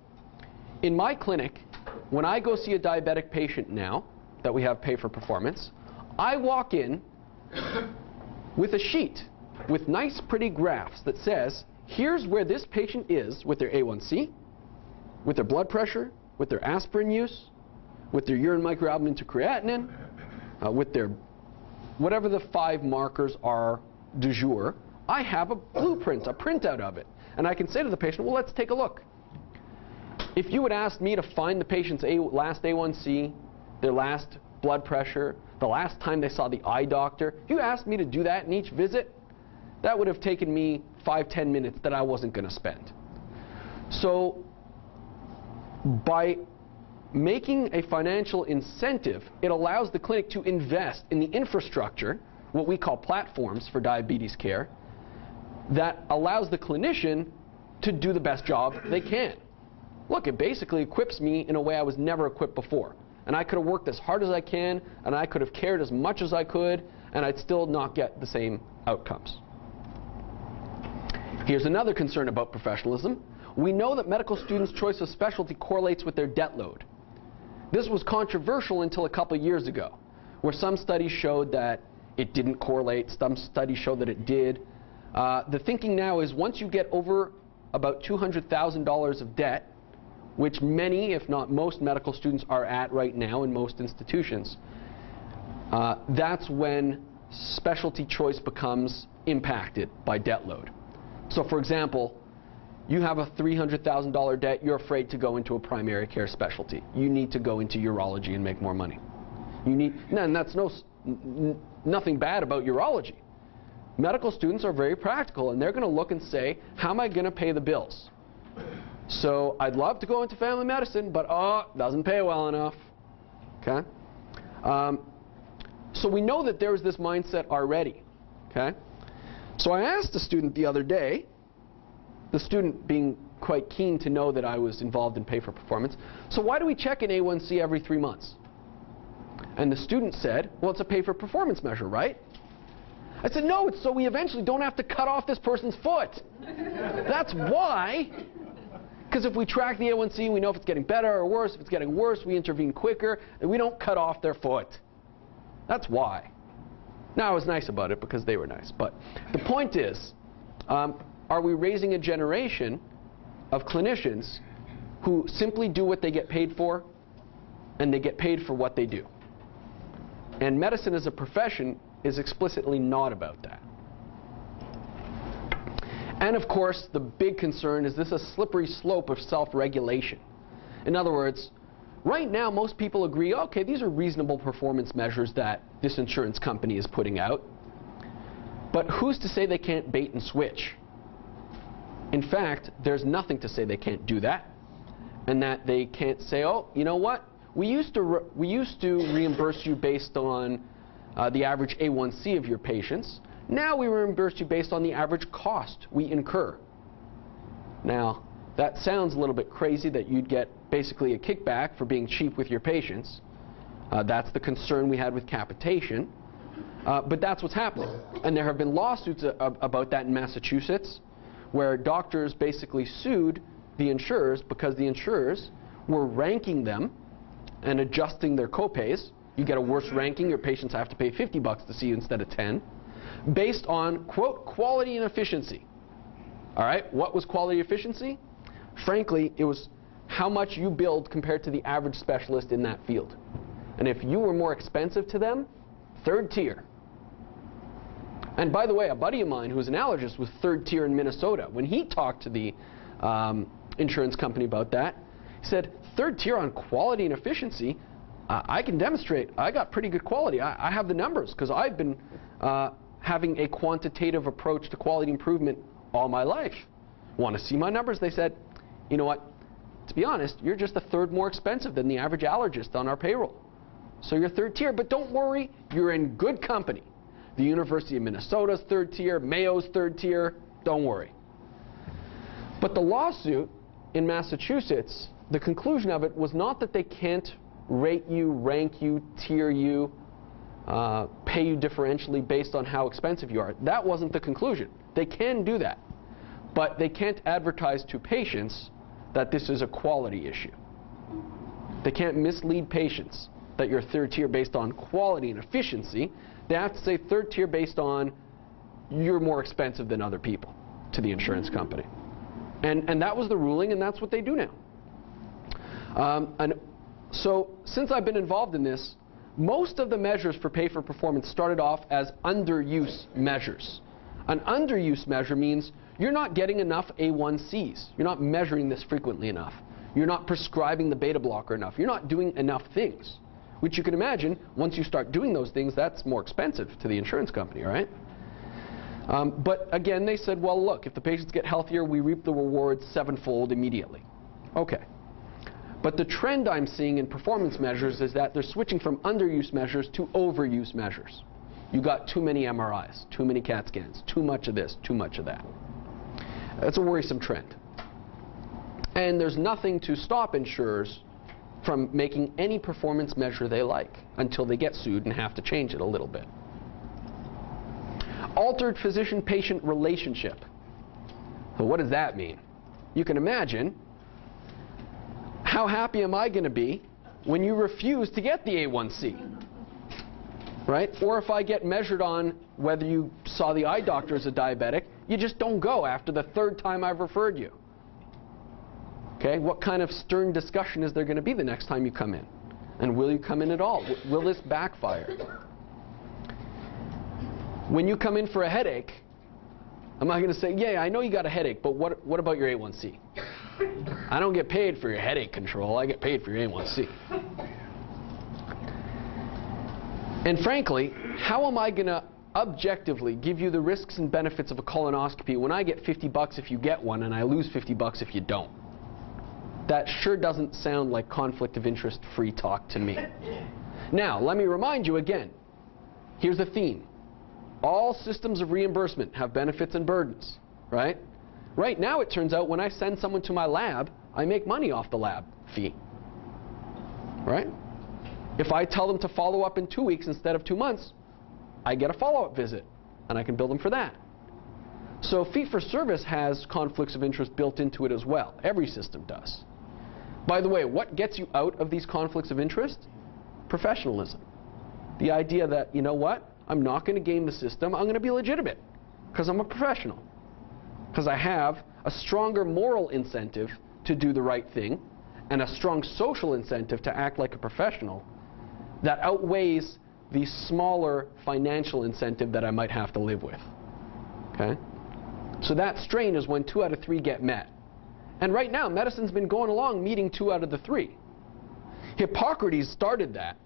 in my clinic, when I go see a diabetic patient now that we have pay for performance, I walk in with a sheet with nice pretty graphs that says, here's where this patient is with their A1C, with their blood pressure, with their aspirin use, with their urine microalbumin to creatinine, with their whatever the 5 markers are du jour. I have a blueprint, a printout of it. And I can say to the patient, well, let's take a look. If you would ask me to find the patient's last A1C, their last blood pressure, the last time they saw the eye doctor, if you asked me to do that in each visit, that would have taken me 5-10 minutes that I wasn't going to spend. So by making a financial incentive, it allows the clinic to invest in the infrastructure, what we call platforms for diabetes care, that allows the clinician to do the best job they can. Look, it basically equips me in a way I was never equipped before. And I could have worked as hard as I can, and I could have cared as much as I could, and I'd still not get the same outcomes. Here's another concern about professionalism. We know that medical students' choice of specialty correlates with their debt load. This was controversial until a couple years ago, where some studies showed that it didn't correlate, some studies showed that it did. The thinking now is once you get over about $200,000 of debt, which many, if not most, medical students are at right now in most institutions, that's when specialty choice becomes impacted by debt load. So for example, you have a $300,000 debt, you're afraid to go into a primary care specialty. You need to go into urology and make more money. And that's nothing bad about urology. Medical students are very practical, and they're going to look and say, how am I going to pay the bills? So I'd love to go into family medicine, but it doesn't pay well enough. Okay? So we know that there's this mindset already. Okay? So I asked a student the other day, the student being quite keen to know that I was involved in pay for performance, so why do we check an A1C every 3 months? And the student said, well, it's a pay for performance measure, right? I said, no, it's so we eventually don't have to cut off this person's foot. That's why. Because if we track the A1C, we know if it's getting better or worse. If it's getting worse, we intervene quicker, and we don't cut off their foot. That's why. Now, I was nice about it because they were nice. But the point is, are we raising a generation of clinicians who simply do what they get paid for, and they get paid for what they do? And medicine as a profession is explicitly not about that. And of course, the big concern is this a slippery slope of self-regulation. In other words, right now most people agree, okay, these are reasonable performance measures that this insurance company is putting out. But who's to say they can't bait and switch? In fact, there's nothing to say they can't do that, and that they can't say, oh, you know what? We used to reimburse you based on the average A1C of your patients. Now we reimburse you based on the average cost we incur. Now, that sounds a little bit crazy that you'd get basically a kickback for being cheap with your patients. That's the concern we had with capitation. But that's what's happening. And there have been lawsuits about that in Massachusetts, where doctors basically sued the insurers because the insurers were ranking them and adjusting their copays. You get a worse ranking, your patients have to pay $50 to see you instead of 10, based on, quote, quality and efficiency. All right, what was quality efficiency? Frankly, it was how much you billed compared to the average specialist in that field. And if you were more expensive to them, third tier. And by the way, a buddy of mine who's an allergist was third tier in Minnesota. When he talked to the insurance company about that, he said, third tier on quality and efficiency, I can demonstrate I got pretty good quality. I have the numbers because I've been having a quantitative approach to quality improvement all my life. Want to see my numbers? They said, you know what, to be honest, you're just a third more expensive than the average allergist on our payroll. So you're third tier, but don't worry, you're in good company. The University of Minnesota's third tier, Mayo's third tier, don't worry. But the lawsuit in Massachusetts, the conclusion of it was not that they can't rate you, rank you, tier you, pay you differentially based on how expensive you are. That wasn't the conclusion. They can do that. But they can't advertise to patients that this is a quality issue. They can't mislead patients that you're third tier based on quality and efficiency. They have to say third tier based on you're more expensive than other people to the insurance company. And that was the ruling, and that's what they do now. And so since I've been involved in this, most of the measures for pay for performance started off as underuse measures. An underuse measure means you're not getting enough A1Cs. You're not measuring this frequently enough. You're not prescribing the beta blocker enough. You're not doing enough things, which you can imagine, once you start doing those things, that's more expensive to the insurance company, all right? But again, they said, well, look, if the patients get healthier, we reap the rewards sevenfold immediately. Okay. But the trend I'm seeing in performance measures is that they're switching from underuse measures to overuse measures. You got too many MRIs, too many CAT scans, too much of this, too much of that. That's a worrisome trend. And there's nothing to stop insurers from making any performance measure they like until they get sued and have to change it a little bit. Altered physician-patient relationship. So what does that mean? You can imagine, how happy am I going to be when you refuse to get the A1C? Right? Or if I get measured on whether you saw the eye doctor as a diabetic, you just don't go after the third time I've referred you. Okay? What kind of stern discussion is there going to be the next time you come in? And will you come in at all? Will this backfire? When you come in for a headache, I'm not going to say, yeah, I know you got a headache, but what about your A1C? I don't get paid for your headache control. I get paid for your A1C. And frankly, how am I going to objectively give you the risks and benefits of a colonoscopy when I get 50 bucks if you get one and I lose 50 bucks if you don't? That sure doesn't sound like conflict of interest free talk to me. Now, let me remind you again. Here's a theme. All systems of reimbursement have benefits and burdens, right? Right now, it turns out when I send someone to my lab, I make money off the lab fee, right? If I tell them to follow up in 2 weeks instead of 2 months, I get a follow-up visit, and I can bill them for that. So fee-for-service has conflicts of interest built into it as well. Every system does. By the way, what gets you out of these conflicts of interest? Professionalism. The idea that, you know what? I'm not going to game the system. I'm going to be legitimate because I'm a professional. Because I have a stronger moral incentive to do the right thing and a strong social incentive to act like a professional that outweighs the smaller financial incentive that I might have to live with. Okay? So that strain is when 2 out of 3 get met. And right now, medicine's been going along meeting 2 out of the 3. Hippocrates started that.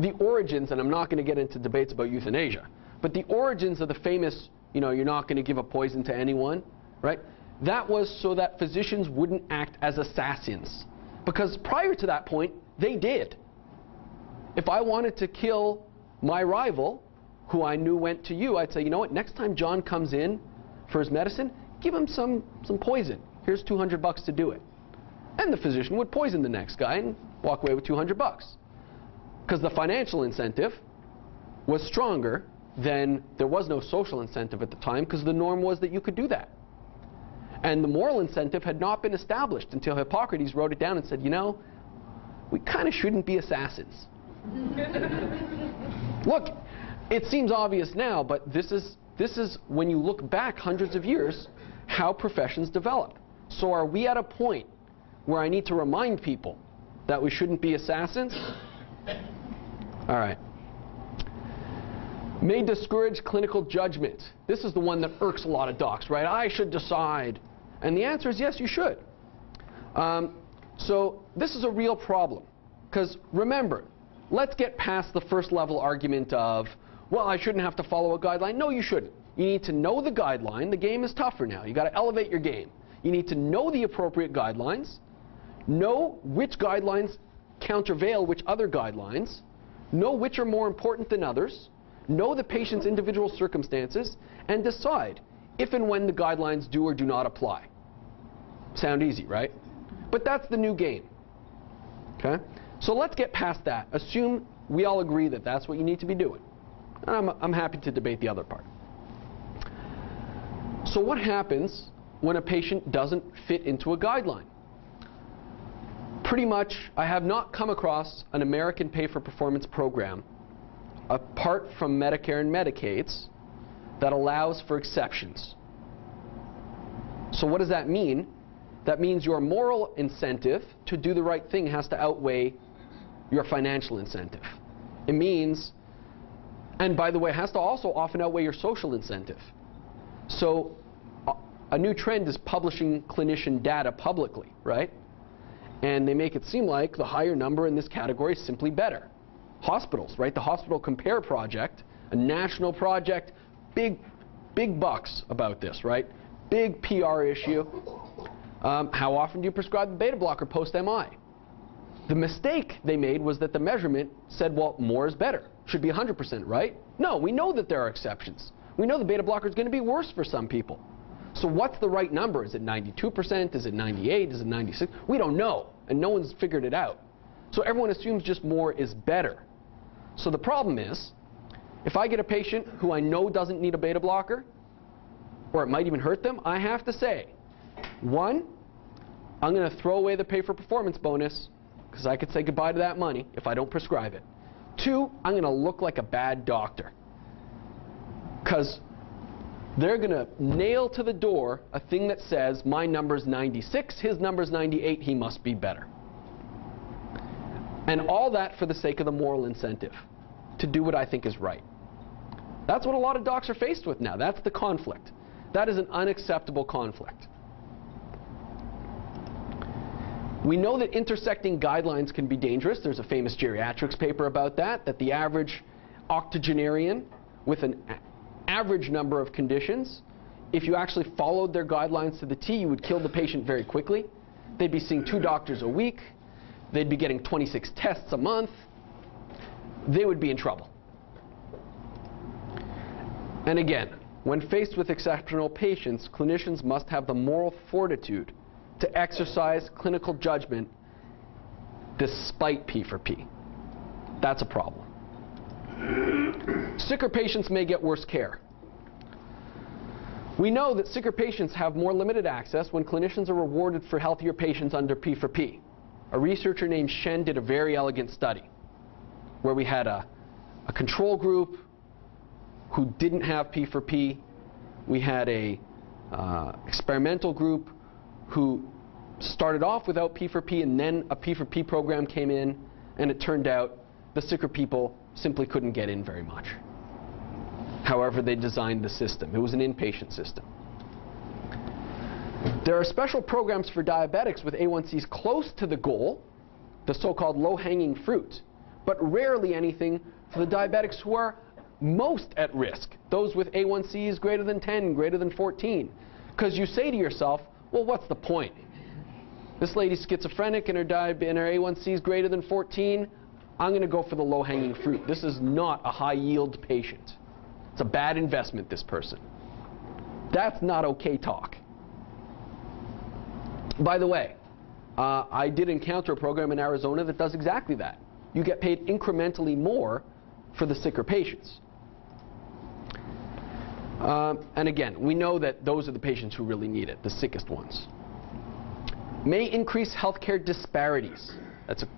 The origins, and I'm not going to get into debates about euthanasia, but the origins of the famous, you're not going to give a poison to anyone, right? That was so that physicians wouldn't act as assassins. Because prior to that point, they did. If I wanted to kill my rival, who I knew went to you, I'd say, you know what, next time John comes in for his medicine, give him some poison. Here's 200 bucks to do it. And the physician would poison the next guy and walk away with 200 bucks. Because the financial incentive was stronger than there was no social incentive at the time, because the norm was that you could do that. And the moral incentive had not been established until Hippocrates wrote it down and said, we kind of shouldn't be assassins. Look, it seems obvious now, but this is when you look back hundreds of years, how professions develop. So are we at a point where I need to remind people that we shouldn't be assassins? All right. May discourage clinical judgment. This is the one that irks a lot of docs, right? I should decide. And the answer is yes, you should. So this is a real problem. Because remember, let's get past the first level argument of, well, I shouldn't have to follow a guideline. No, you shouldn't. You need to know the guideline. The game is tougher now. You've got to elevate your game. You need to know the appropriate guidelines, know which guidelines countervail which other guidelines, know which are more important than others, know the patient's individual circumstances, and decide if and when the guidelines do or do not apply. Sound easy, right? But that's the new game. Okay? So let's get past that. Assume we all agree that that's what you need to be doing. And I'm happy to debate the other part. So what happens when a patient doesn't fit into a guideline? Pretty much, I have not come across an American pay-for-performance program, apart from Medicare and Medicaid's, that allows for exceptions. So what does that mean? That means your moral incentive to do the right thing has to outweigh your financial incentive. It means, and by the way, it has to also often outweigh your social incentive. So a new trend is publishing clinician data publicly, right? And they make it seem like the higher number in this category is simply better. Hospitals, right? The Hospital Compare Project, a national project, big bucks about this, right? Big PR issue. How often do you prescribe the beta blocker post-MI? The mistake they made was that the measurement said, well, more is better. Should be 100%, right? No, we know that there are exceptions. We know the beta blocker is going to be worse for some people. So what's the right number? Is it 92%? Is it 98? Is it 96? We don't know, and no one's figured it out. So everyone assumes just more is better. So the problem is, If I get a patient who I know doesn't need a beta blocker, or it might even hurt them, I have to say, one, I'm going to throw away the pay for performance bonus because I could say goodbye to that money if I don't prescribe it. Two, I'm going to look like a bad doctor because they're going to nail to the door a thing that says my number's 96, his number's 98, he must be better. And all that for the sake of the moral incentive to do what I think is right. That's what a lot of docs are faced with now. That's the conflict. That is an unacceptable conflict. We know that intersecting guidelines can be dangerous. There's a famous geriatrics paper about that, that the average octogenarian with an average number of conditions, if you actually followed their guidelines to the T, you would kill the patient very quickly. They'd be seeing 2 doctors a week. They'd be getting 26 tests a month. They would be in trouble. And again, when faced with exceptional patients, clinicians must have the moral fortitude to exercise clinical judgment despite P for P. That's a problem. Sicker patients may get worse care. We know that sicker patients have more limited access when clinicians are rewarded for healthier patients under P for P. A researcher named Shen did a very elegant study where we had a control group who didn't have P for P. We had a experimental group who started off without P for P, and then a P for P program came in, and it turned out the sicker people simply couldn't get in very much. However, they designed the system. It was an inpatient system. There are special programs for diabetics with A1Cs close to the goal, the so-called low-hanging fruit, but rarely anything for the diabetics who are most at risk, those with A1Cs greater than 10, greater than 14. Because you say to yourself, well, what's the point? This lady's schizophrenic and her A1C is greater than 14. I'm going to go for the low-hanging fruit. This is not a high-yield patient. It's a bad investment, this person. That's not okay talk. By the way, I did encounter a program in Arizona that does exactly that. You get paid incrementally more for the sicker patients. And again, we know that those are the patients who really need it, the sickest ones. May increase healthcare disparities. That's a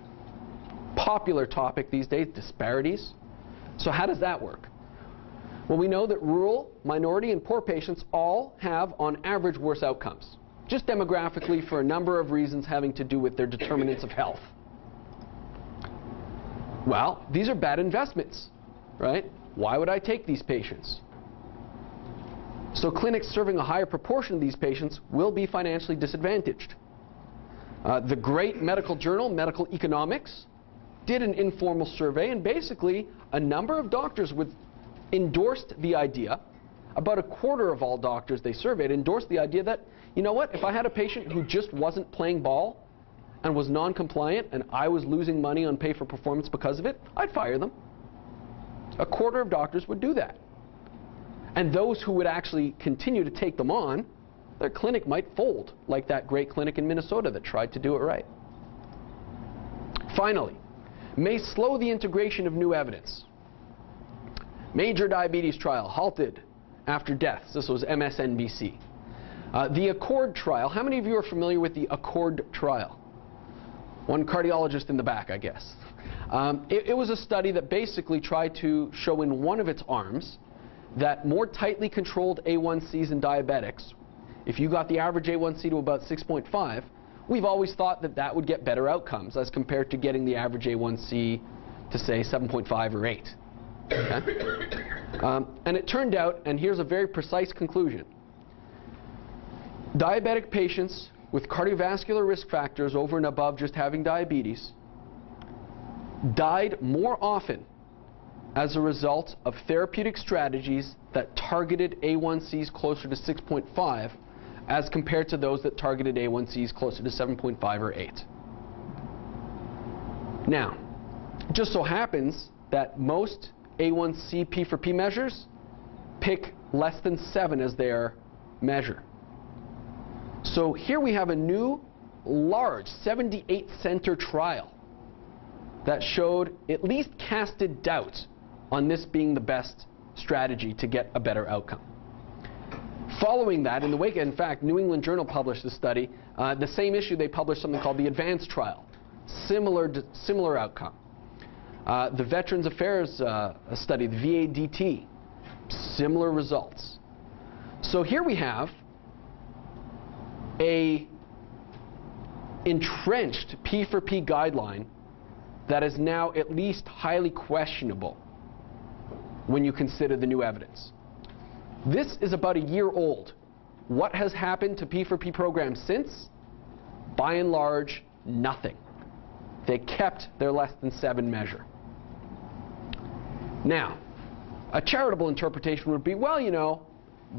popular topic these days, disparities. So how does that work? Well, we know that rural, minority, and poor patients all have, on average, worse outcomes, just demographically for a number of reasons having to do with their determinants of health. Well, these are bad investments, right? Why would I take these patients? So clinics serving a higher proportion of these patients will be financially disadvantaged. The great medical journal, Medical Economics, did an informal survey, and basically a number of doctors endorsed the idea. About a quarter of all doctors they surveyed endorsed the idea that, you know what, if I had a patient who just wasn't playing ball and was non-compliant and I was losing money on pay for performance because of it, I'd fire them. A quarter of doctors would do that. And those who would actually continue to take them on, their clinic might fold, like that great clinic in Minnesota that tried to do it right. Finally, may slow the integration of new evidence. Major diabetes trial halted after deaths. This was MSNBC. The ACCORD trial, how many of you are familiar with the ACCORD trial? One cardiologist in the back, I guess. It was a study that basically tried to show in one of its arms that more tightly controlled A1Cs in diabetics, if you got the average A1C to about 6.5, we've always thought that that would get better outcomes as compared to getting the average A1C to, say, 7.5 or 8. Okay? And it turned out, and here's a very precise conclusion, diabetic patients with cardiovascular risk factors over and above just having diabetes died more often as a result of therapeutic strategies that targeted A1Cs closer to 6.5 as compared to those that targeted A1Cs closer to 7.5 or 8. Now, it just so happens that most A1C P for P measures pick less than 7 as their measure. So here we have a new, large, 78-center trial that showed, at least casted doubt on this being the best strategy to get a better outcome. Following that, in the wake, in fact, New England Journal published a study, the same issue, they published something called the ADVANCE trial, similar outcome. The Veterans Affairs study, the VADT, similar results. So here we have a entrenched P for P guideline that is now at least highly questionable when you consider the new evidence. This is about a year old. What has happened to P for P programs since? By and large, nothing. They kept their less than 7 measure. Now, a charitable interpretation would be, well, you know,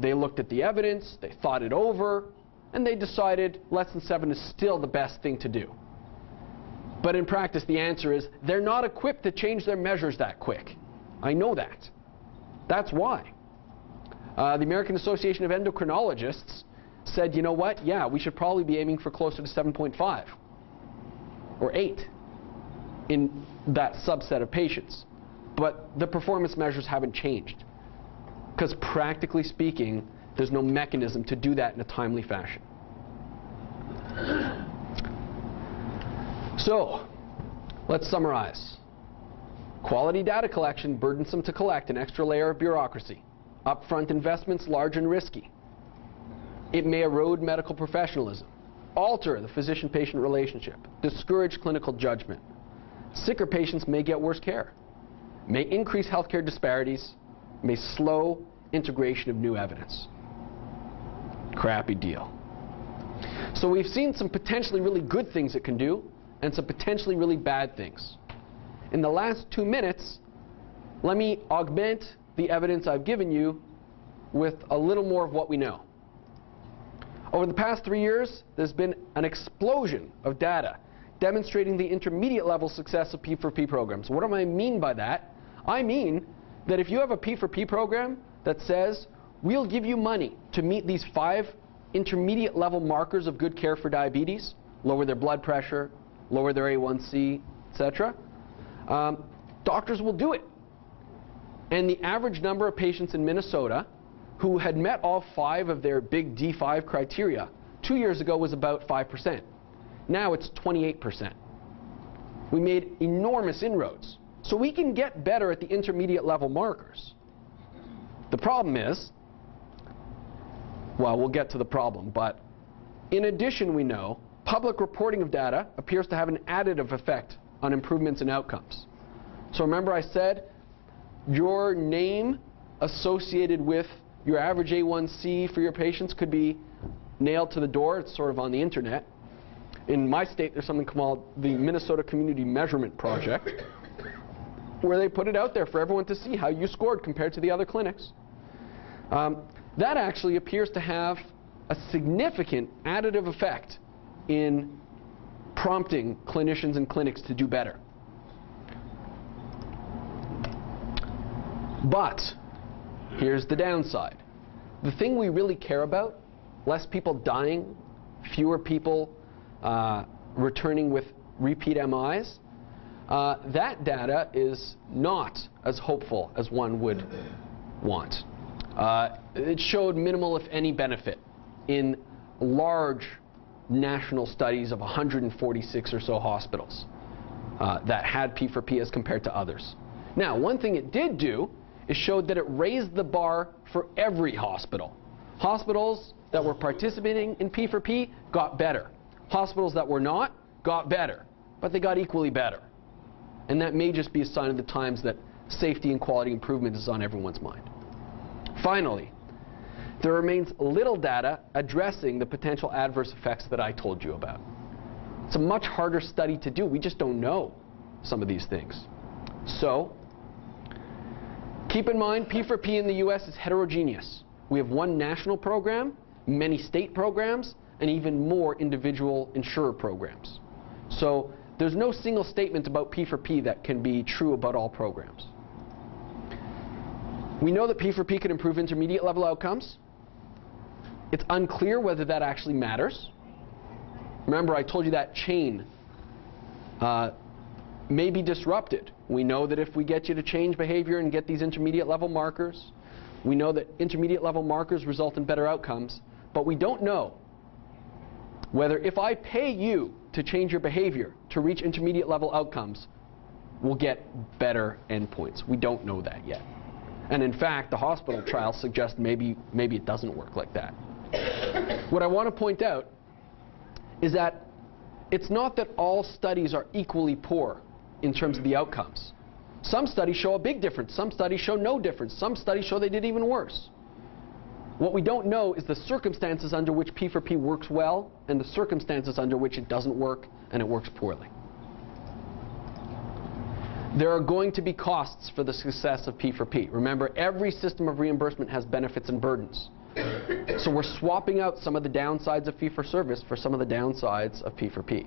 they looked at the evidence, they thought it over, and they decided less than 7 is still the best thing to do. But in practice, the answer is they're not equipped to change their measures that quick. I know that. That's why. The American Association of Endocrinologists said, you know what, yeah, we should probably be aiming for closer to 7.5 or 8 in that subset of patients. But the performance measures haven't changed because practically speaking, there's no mechanism to do that in a timely fashion. So, let's summarize. Quality data collection, burdensome to collect, an extra layer of bureaucracy. Upfront investments, large and risky. It may erode medical professionalism, alter the physician-patient relationship, discourage clinical judgment. Sicker patients may get worse care, may increase healthcare disparities, may slow integration of new evidence. Crappy deal. So we've seen some potentially really good things it can do and some potentially really bad things. In the last 2 minutes, let me augment the evidence I've given you with a little more of what we know. Over the past 3 years, there's been an explosion of data demonstrating the intermediate level success of P for P programs. What do I mean by that? I mean that if you have a P for P program that says, we'll give you money to meet these 5 intermediate level markers of good care for diabetes, lower their blood pressure, lower their A1C, etc., doctors will do it. And the average number of patients in Minnesota who had met all 5 of their big D5 criteria 2 years ago was about 5%. Now it's 28%. We made enormous inroads. So we can get better at the intermediate level markers. The problem is, well, we'll get to the problem, but in addition, we know public reporting of data appears to have an additive effect on improvements in outcomes. So remember I said your name associated with your average A1C for your patients could be nailed to the door. It's sort of on the internet. In my state, there's something called the Minnesota Community Measurement Project, where they put it out there for everyone to see how you scored compared to the other clinics. That actually appears to have a significant additive effect in prompting clinicians and clinics to do better. But here's the downside. The thing we really care about, less people dying, fewer people returning with repeat MIs, that data is not as hopeful as one would want. It showed minimal, if any, benefit in large national studies of 146 or so hospitals that had P for P as compared to others. Now, one thing it did do is showed that it raised the bar for every hospital. Hospitals that were participating in P for P got better. Hospitals that were not got better, but they got equally better. And that may just be a sign of the times that safety and quality improvement is on everyone's mind. Finally, there remains little data addressing the potential adverse effects that I told you about. It's a much harder study to do. We just don't know some of these things. So, keep in mind, P for P in the US is heterogeneous. We have one national program, many state programs, and even more individual insurer programs. So there's no single statement about P for P that can be true about all programs. We know that P for P can improve intermediate level outcomes. It's unclear whether that actually matters. Remember, I told you that chain may be disrupted. We know that if we get you to change behavior and get these intermediate level markers, we know that intermediate level markers result in better outcomes, but we don't know whether if I pay you to change your behavior to reach intermediate level outcomes, we'll get better endpoints. We don't know that yet. And in fact, the hospital trials suggest maybe it doesn't work like that. What I want to point out is that it's not that all studies are equally poor in terms of the outcomes. Some studies show a big difference. Some studies show no difference. Some studies show they did even worse. What we don't know is the circumstances under which P4P works well and the circumstances under which it doesn't work and it works poorly. There are going to be costs for the success of P4P. Remember, every system of reimbursement has benefits and burdens. So we're swapping out some of the downsides of fee-for-service for some of the downsides of P4P.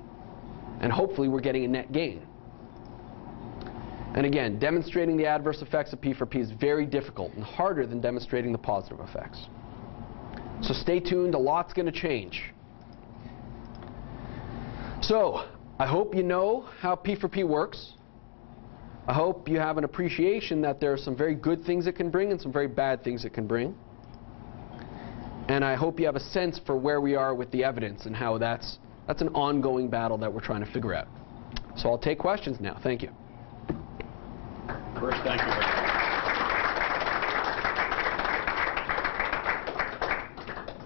And hopefully we're getting a net gain. And again, demonstrating the adverse effects of P4P is very difficult and harder than demonstrating the positive effects. So stay tuned, a lot's going to change. So I hope you know how P4P works. I hope you have an appreciation that there are some very good things it can bring and some very bad things it can bring. And I hope you have a sense for where we are with the evidence and how that's an ongoing battle that we're trying to figure out. So I'll take questions now. Thank you. First, thank you.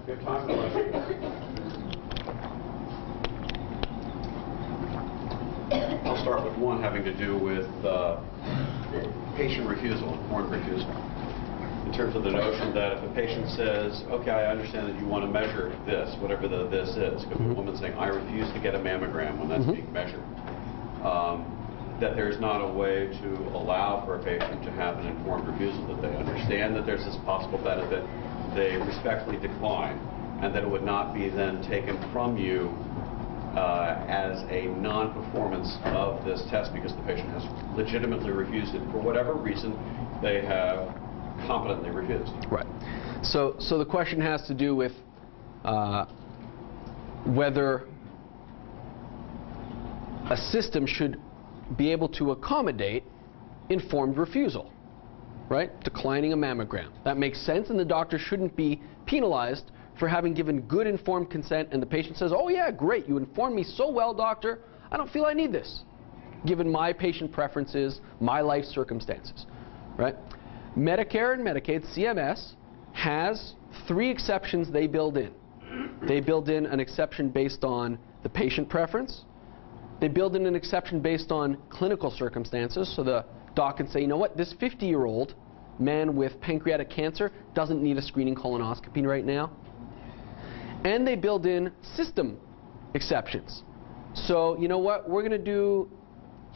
We have time for questions. I'll start with one having to do with patient refusal, informed refusal. In terms of the notion that if a patient says, okay, I understand that you want to measure this, whatever the this is, could be a woman saying, I refuse to get a mammogram when that's being measured, that there's not a way to allow for a patient to have an informed refusal, that they understand that there's this possible benefit, they respectfully decline, and that it would not be then taken from you as a non-performance of this test because the patient has legitimately refused it for whatever reason they have competently refused. Right. So the question has to do with whether a system should be able to accommodate informed refusal, right? Declining a mammogram. That makes sense, and the doctor shouldn't be penalized for having given good informed consent, and the patient says, oh yeah, great, you informed me so well, doctor, I don't feel I need this, given my patient preferences, my life circumstances, right? Medicare and Medicaid, CMS, has 3 exceptions they build in. They build in an exception based on the patient preference. They build in an exception based on clinical circumstances, so the doc can say, you know what, this 50-year-old man with pancreatic cancer doesn't need a screening colonoscopy right now. And they build in system exceptions. So, you know what, we're going to do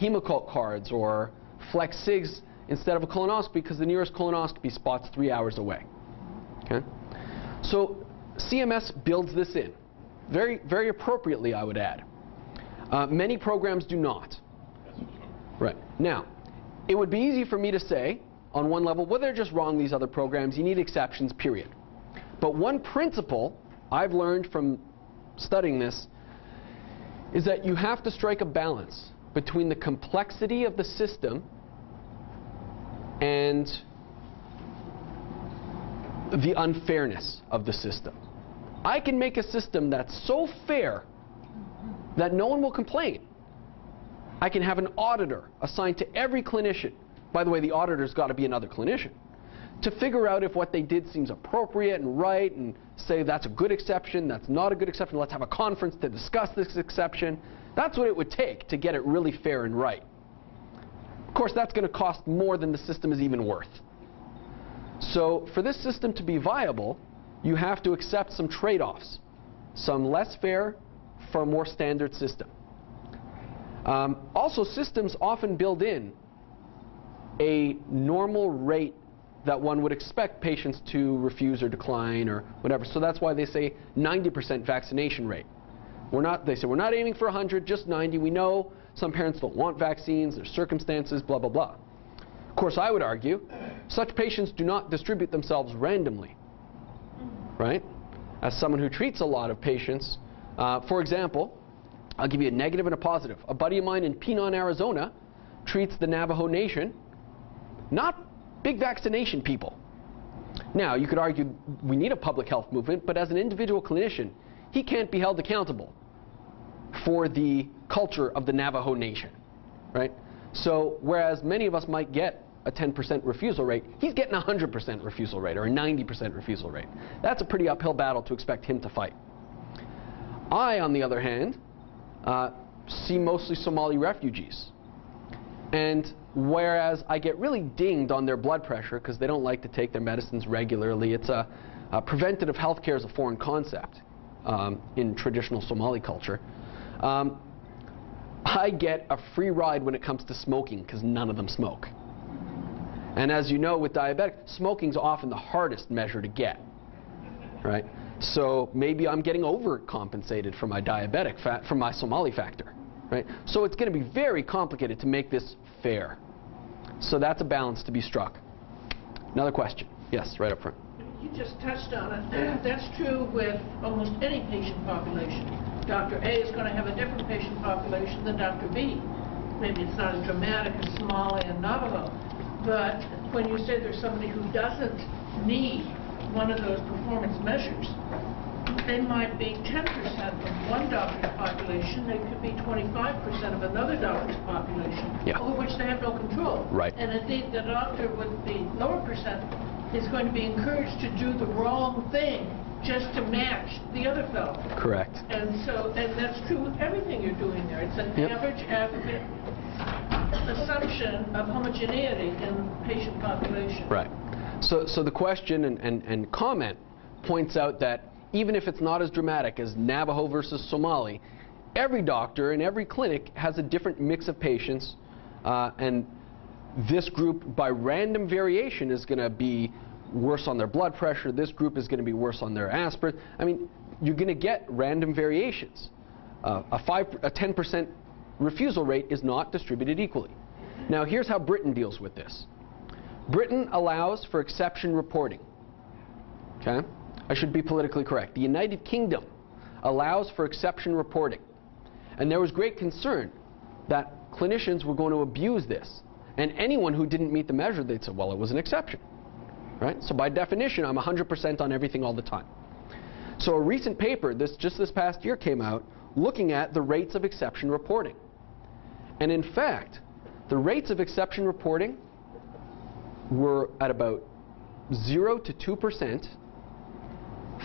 Hemocult cards or Flex SIGs instead of a colonoscopy because the nearest colonoscopy spot's 3 hours away. Okay? So CMS builds this in, very, very appropriately, I would add. Many programs do not. Right. Now, it would be easy for me to say, on one level, well, they're just wrong, these other programs. You need exceptions, period. But one principle I've learned from studying this is that you have to strike a balance between the complexity of the system and the unfairness of the system. I can make a system that's so fair that no one will complain. I can have an auditor assigned to every clinician. By the way, the auditor's got to be another clinician to figure out if what they did seems appropriate and right and say that's a good exception, that's not a good exception, let's have a conference to discuss this exception. That's what it would take to get it really fair and right. Of course, that's going to cost more than the system is even worth. So for this system to be viable, you have to accept some trade-offs, some less fair for a more standard system. Also, systems often build in a normal rate that one would expect patients to refuse or decline or whatever. So that's why they say 90% vaccination rate. They say we're not aiming for 100, just 90. We know some parents don't want vaccines, their circumstances, blah, blah, blah. Of course, I would argue such patients do not distribute themselves randomly, right? As someone who treats a lot of patients, for example, I'll give you a negative and a positive. A buddy of mine in Pinon, Arizona treats the Navajo Nation, not big vaccination people. Now, you could argue we need a public health movement, but as an individual clinician, he can't be held accountable for the culture of the Navajo Nation, right? So whereas many of us might get a 10% refusal rate, he's getting a 100% refusal rate or a 90% refusal rate. That's a pretty uphill battle to expect him to fight. I, on the other hand, see mostly Somali refugees. And whereas I get really dinged on their blood pressure because they don't like to take their medicines regularly, it's preventative health care is a foreign concept in traditional Somali culture. I get a free ride when it comes to smoking because none of them smoke. And as you know, with diabetics, smoking is often the hardest measure to get, right? So maybe I'm getting overcompensated for my diabetic for my Somali factor, right? So it's going to be very complicated to make this fair. So that's a balance to be struck. Another question. Yes, right up front. You just touched on it. That's true with almost any patient population. Dr. A is going to have a different patient population than Dr. B. Maybe it's not as dramatic as Somali and Navajo, but when you say there's somebody who doesn't need one of those performance measures, they might be 10% of one doctor's population, they could be 25% of another doctor's population, over which they have no control. Right. And indeed, the doctor with the lower percent is going to be encouraged to do the wrong thing just to match the other fellow. Correct. And so, and that's true with everything you're doing there. It's an average assumption of homogeneity in patient population. Right. So the question and comment points out that even if it's not as dramatic as Navajo versus Somali, every doctor in every clinic has a different mix of patients, and this group, by random variation, is going to be worse on their blood pressure. This group is going to be worse on their aspirin. I mean, you're going to get random variations. A 10% refusal rate is not distributed equally. Now, here's how Britain deals with this. Britain allows for exception reporting. Okay? I should be politically correct. The United Kingdom allows for exception reporting. And there was great concern that clinicians were going to abuse this. And anyone who didn't meet the measure, they'd say, well, it was an exception. Right? So by definition, I'm 100% on everything all the time. So a recent paper, just this past year, came out looking at the rates of exception reporting. And in fact, the rates of exception reporting were at about 0 to 2%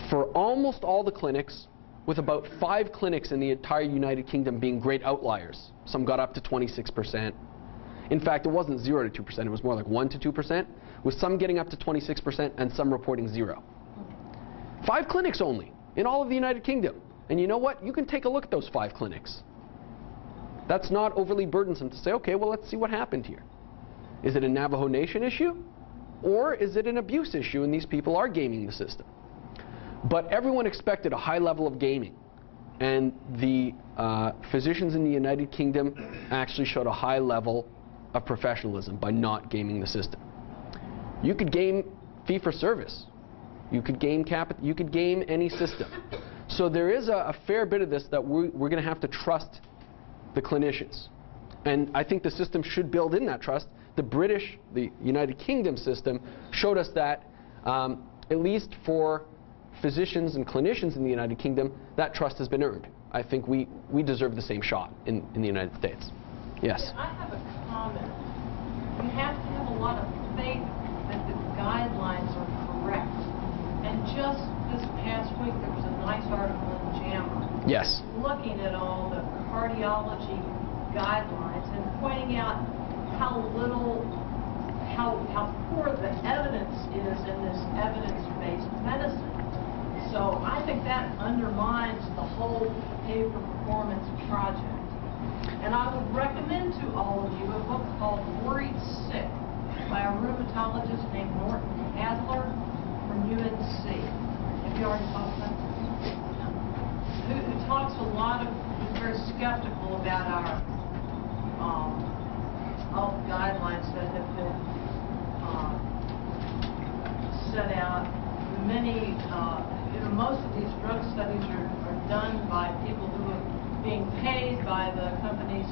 for almost all the clinics, with about 5 clinics in the entire United Kingdom being great outliers. Some got up to 26%. In fact, it wasn't 0 to 2%, it was more like 1 to 2%, with some getting up to 26% and some reporting 0. 5 clinics only in all of the United Kingdom. And you know what? You can take a look at those 5 clinics. That's not overly burdensome to say, okay, well, let's see what happened here. Is it a Navajo Nation issue? Or is it an abuse issue and these people are gaming the system? But everyone expected a high level of gaming. And the physicians in the United Kingdom actually showed a high level of professionalism by not gaming the system. You could game fee-for-service. You could game you could game any system. So there is a fair bit of this that we're going to have to trust the clinicians. And I think the system should build in that trust. The United Kingdom system showed us that, at least for physicians and clinicians in the United Kingdom, that trust has been earned. I think we deserve the same shot in the United States. Yes? I have a comment. You have to have a lot of faith that the guidelines are correct. And just this past week, there was a nice article in JAMA. Yes. Looking at all the cardiology guidelines and pointing out how poor the evidence is in this evidence-based medicine. So I think that undermines the whole pay for performance project. And I would recommend to all of you a book called Worried Sick by a rheumatologist named Norton Adler from UNC. Have you already talked about that? Who talks a lot of, who's very skeptical about our all the guidelines that have been set out. Many, most of these drug studies are done by people who are being paid by the companies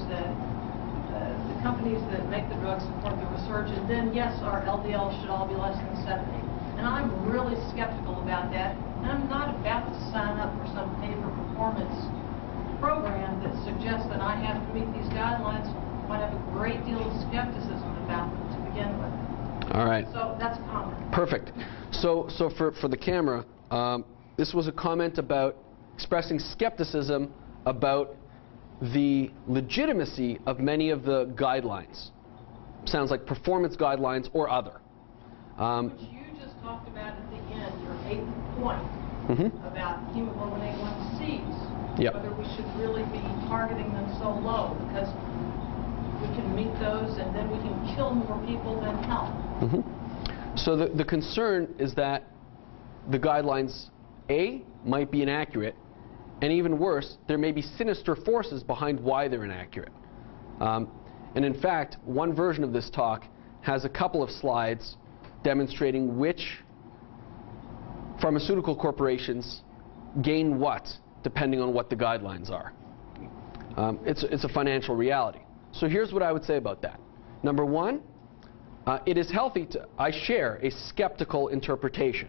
that take the drug, support the research, and then, yes, our LDL should all be less than 70. And I'm really skeptical about that, and I'm not about to sign up for some pay-for-performance program that suggests that I have to meet these guidelines when I have a great deal of skepticism about them to begin with. All right. So that's a comment. Perfect. So for the camera, this was a comment about expressing skepticism about the legitimacy of many of the guidelines. Sounds like performance guidelines or other. Which you just talked about at the end, your 8th point about hemoglobin A1Cs. Yep. Whether we should really be targeting them so low, because we can meet those and then we can kill more people than help. So the concern is that the guidelines, A, might be inaccurate, and even worse, there may be sinister forces behind why they're inaccurate. And in fact, one version of this talk has a couple of slides demonstrating which pharmaceutical corporations gain what, depending on what the guidelines are. It's a financial reality. So here's what I would say about that. Number one, it is healthy I share a skeptical interpretation.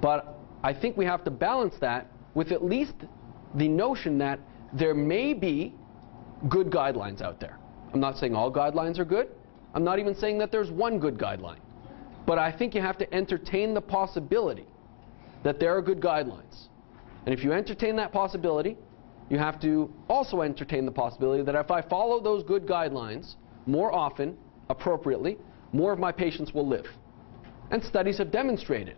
But I think we have to balance that with at least the notion that there may be good guidelines out there. I'm not saying all guidelines are good. I'm not even saying that there's one good guideline. But I think you have to entertain the possibility that there are good guidelines. And if you entertain that possibility, you have to also entertain the possibility that if I follow those good guidelines more often, appropriately, more of my patients will live. And studies have demonstrated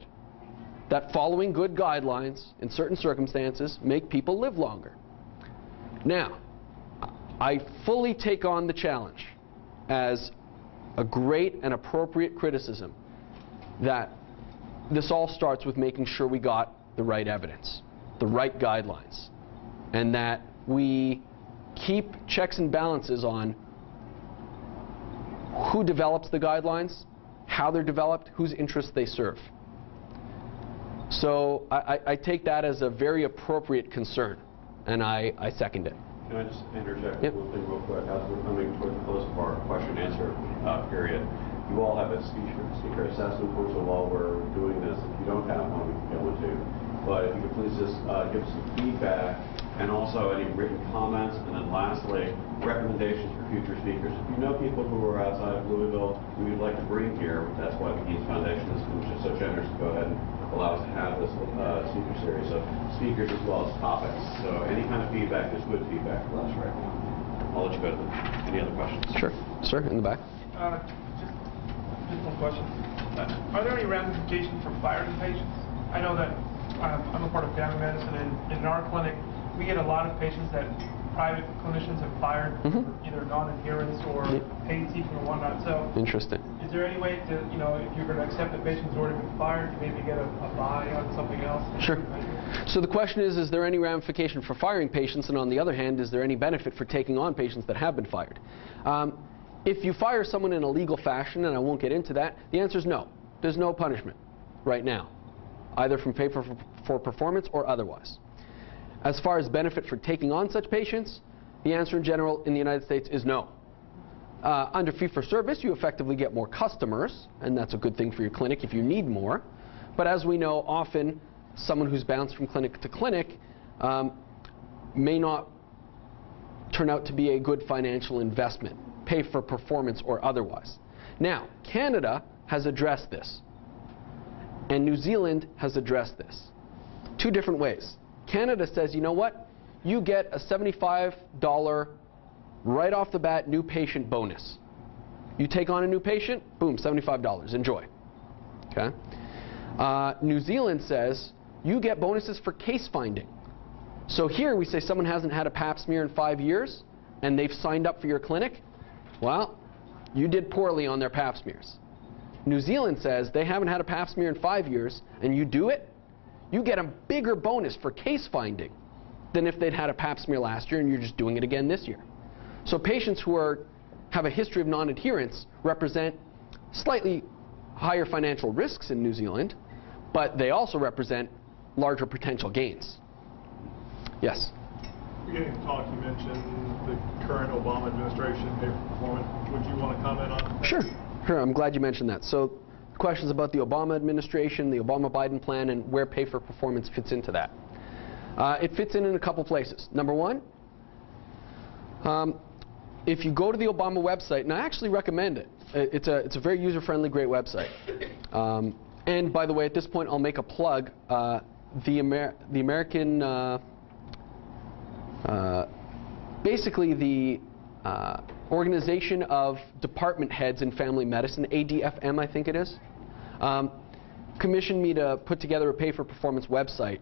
that following good guidelines in certain circumstances make people live longer. Now, I fully take on the challenge as a great and appropriate criticism that this all starts with making sure we got the right evidence, the right guidelines, and that we keep checks and balances on who develops the guidelines, how they're developed, whose interests they serve. So I take that as a very appropriate concern, and I second it. Can I just interject Yep. one thing real quick? As we're coming toward the close of our question-answer period, you all have a speaker assessment form, so while we're doing this, if you don't have one, we can go into. But if you could please just give us some feedback and also any written comments, and then lastly, recommendations for future speakers. If you know people who are outside of Louisville who you'd like to bring here, that's why the Gates Foundation is just so generous to go ahead and allow us to have this speaker series of speakers as well as topics. So any kind of feedback is good feedback for us right now. I'll let you go to them. Any other questions? Sure. Sir, in the back. Just one question. Are there any ramifications for firing patients? I know that I'm a part of family medicine, and in our clinic, we get a lot of patients that private clinicians have fired for either non-adherence or paid seeking or whatnot. So, Interesting. is there any way to, if you're going to accept a patient who's already been fired, to maybe get a buy on something else? Sure. So the question is there any ramification for firing patients, and on the other hand, is there any benefit for taking on patients that have been fired? If you fire someone in a legal fashion, and I won't get into that, the answer is no. There's no punishment right now, either from pay for performance or otherwise. As far as benefit for taking on such patients, the answer in general in the United States is no. Under fee-for-service, you effectively get more customers, and that's a good thing for your clinic if you need more. But as we know, often someone who's bounced from clinic to clinic may not turn out to be a good financial investment, pay for performance or otherwise. Now, Canada has addressed this, and New Zealand has addressed this. Two different ways. Canada says, you know what? You get a $75 right off the bat new patient bonus. You take on a new patient, boom, $75. Enjoy. Okay? New Zealand says you get bonuses for case finding. So here we say someone hasn't had a pap smear in 5 years and they've signed up for your clinic. Well, you did poorly on their pap smears. New Zealand says they haven't had a pap smear in 5 years and you do it, you get a bigger bonus for case finding than if they'd had a pap smear last year and you're just doing it again this year. So patients who have a history of non-adherence represent slightly higher financial risks in New Zealand, but they also represent larger potential gains. Yes? beginning of the talk, you mentioned the current Obama administration pay for performance. Would you want to comment on that? Sure. Sure. I'm glad you mentioned that. So, questions about the Obama administration, the Obama-Biden plan, and where pay for performance fits into that. It fits in a couple places. Number one, if you go to the Obama website, and I actually recommend it. It's a very user-friendly, great website. And by the way, at this point, I'll make a plug. The American, basically the Organization of Department Heads in Family Medicine, ADFM I think it is, commissioned me to put together a pay-for-performance website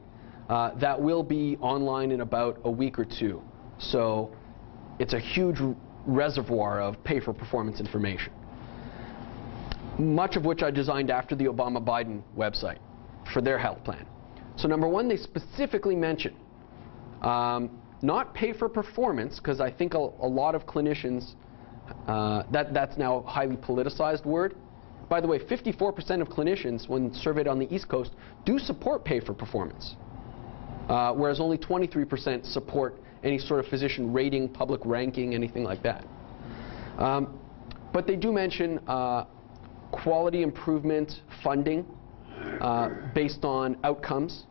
that will be online in about a week or two. So it's a huge reservoir of pay-for-performance information, much of which I designed after the Obama-Biden website for their health plan. So number one, they specifically mention not pay for performance, because I think a lot of clinicians, that's now a highly politicized word. By the way, 54% of clinicians, when surveyed on the East Coast, do support pay for performance, whereas only 23% support any sort of physician rating, public ranking, anything like that. But they do mention quality improvement funding based on outcomes.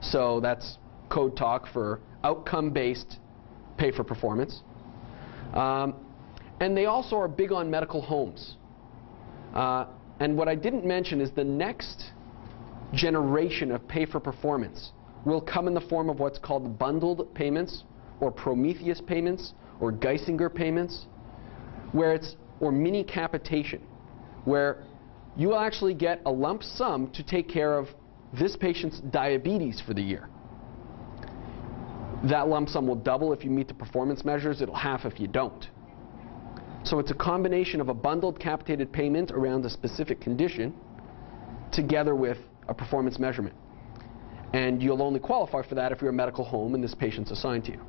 So that's code talk for outcome-based pay for performance. And they also are big on medical homes. And what I didn't mention is the next generation of pay for performance will come in the form of what's called bundled payments, or Prometheus payments, or Geisinger payments, where it's, or mini capitation, where you will actually get a lump sum to take care of this patient's diabetes for the year. That lump sum will double if you meet the performance measures. It'll half if you don't. So it's a combination of a bundled capitated payment around a specific condition together with a performance measurement. And you'll only qualify for that if you're a medical home and this patient's assigned to you.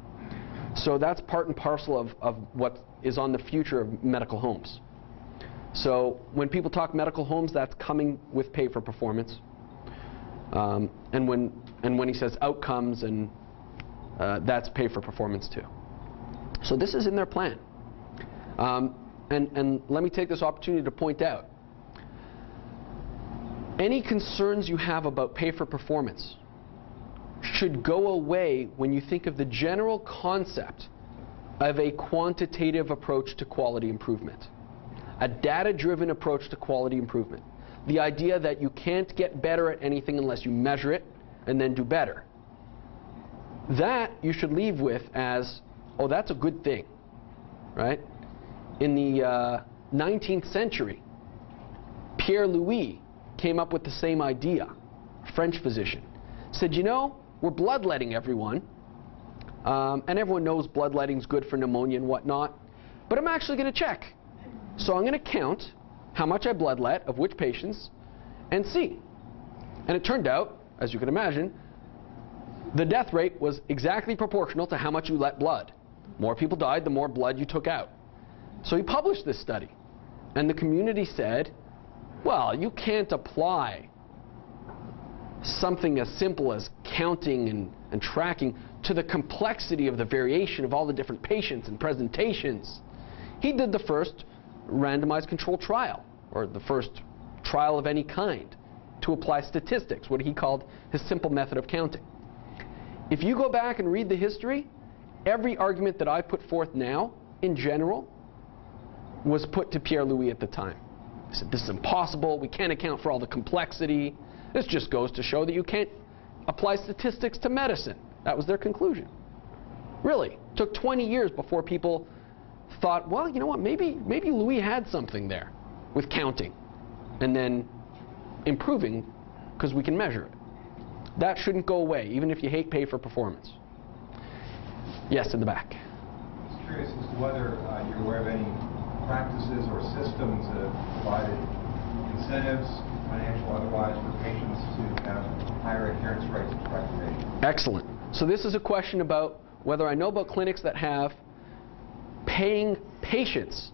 So that's part and parcel of what is on the future of medical homes. So when people talk medical homes, that's coming with pay for performance. And when he says outcomes, and that's pay for performance too. So this is in their plan. And let me take this opportunity to point out, any concerns you have about pay for performance should go away when you think of the general concept of a quantitative approach to quality improvement, a data-driven approach to quality improvement. The idea that you can't get better at anything unless you measure it and then do better. That you should leave with as, oh, that's a good thing, right? In the 19th century, Pierre Louis came up with the same idea, a French physician. Said, you know, we're bloodletting everyone, and everyone knows bloodletting's good for pneumonia and whatnot, but I'm actually going to check. So I'm going to count how much I bloodlet of which patients and see. And it turned out, as you can imagine, the death rate was exactly proportional to how much you let blood. More people died, the more blood you took out. So he published this study, and the community said, well, you can't apply something as simple as counting and tracking to the complexity of the variation of all the different patients and presentations. He did the first randomized controlled trial, or the first trial of any kind, to apply statistics, what he called his simple method of counting. If you go back and read the history, every argument that I put forth now, in general, was put to Pierre Louis at the time. He said, this is impossible, we can't account for all the complexity. This just goes to show that you can't apply statistics to medicine. That was their conclusion. Really, it took 20 years before people thought, well, you know what, maybe Louis had something there with counting and then improving because we can measure it. That shouldn't go away, even if you hate pay for performance. Yes, in the back. I'm just curious as to whether you're aware of any practices or systems that have provided incentives, financial otherwise, for patients to have higher adherence rates to recommendation. Excellent. So this is a question about whether I know about clinics that have paying patients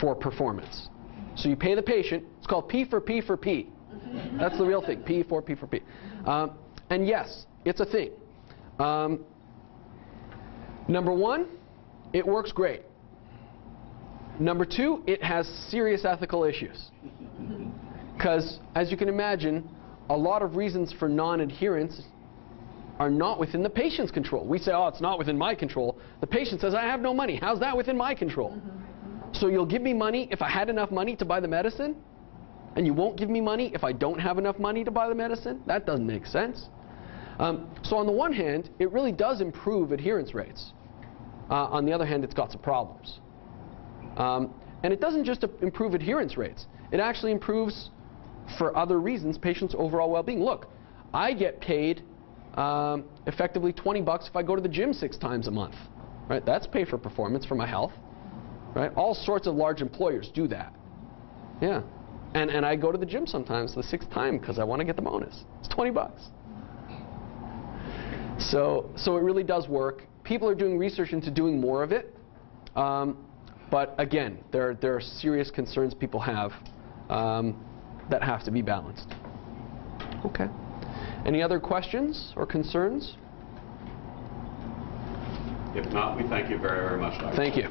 for performance. So you pay the patient, it's called P for P for P. That's the real thing, P for P for P. And yes, it's a thing. Number one, it works great. Number two, it has serious ethical issues. Because, as you can imagine, a lot of reasons for non-adherence are not within the patient's control. We say, oh, it's not within my control. The patient says, I have no money. How's that within my control? So you'll give me money if I had enough money to buy the medicine, and you won't give me money if I don't have enough money to buy the medicine? That doesn't make sense. So on the one hand, it really does improve adherence rates. On the other hand, it's got some problems. And it doesn't just improve adherence rates. It actually improves, for other reasons, patients' overall well-being. Look, I get paid effectively $20 if I go to the gym 6 times a month. Right? That's pay for performance for my health. Right? All sorts of large employers do that. Yeah. And I go to the gym sometimes the 6th time because I want to get the bonus. It's $20. So it really does work. People are doing research into doing more of it. But again, there are serious concerns people have that have to be balanced. Okay. Any other questions or concerns? If not, we thank you very, very much, Dr. Thank you.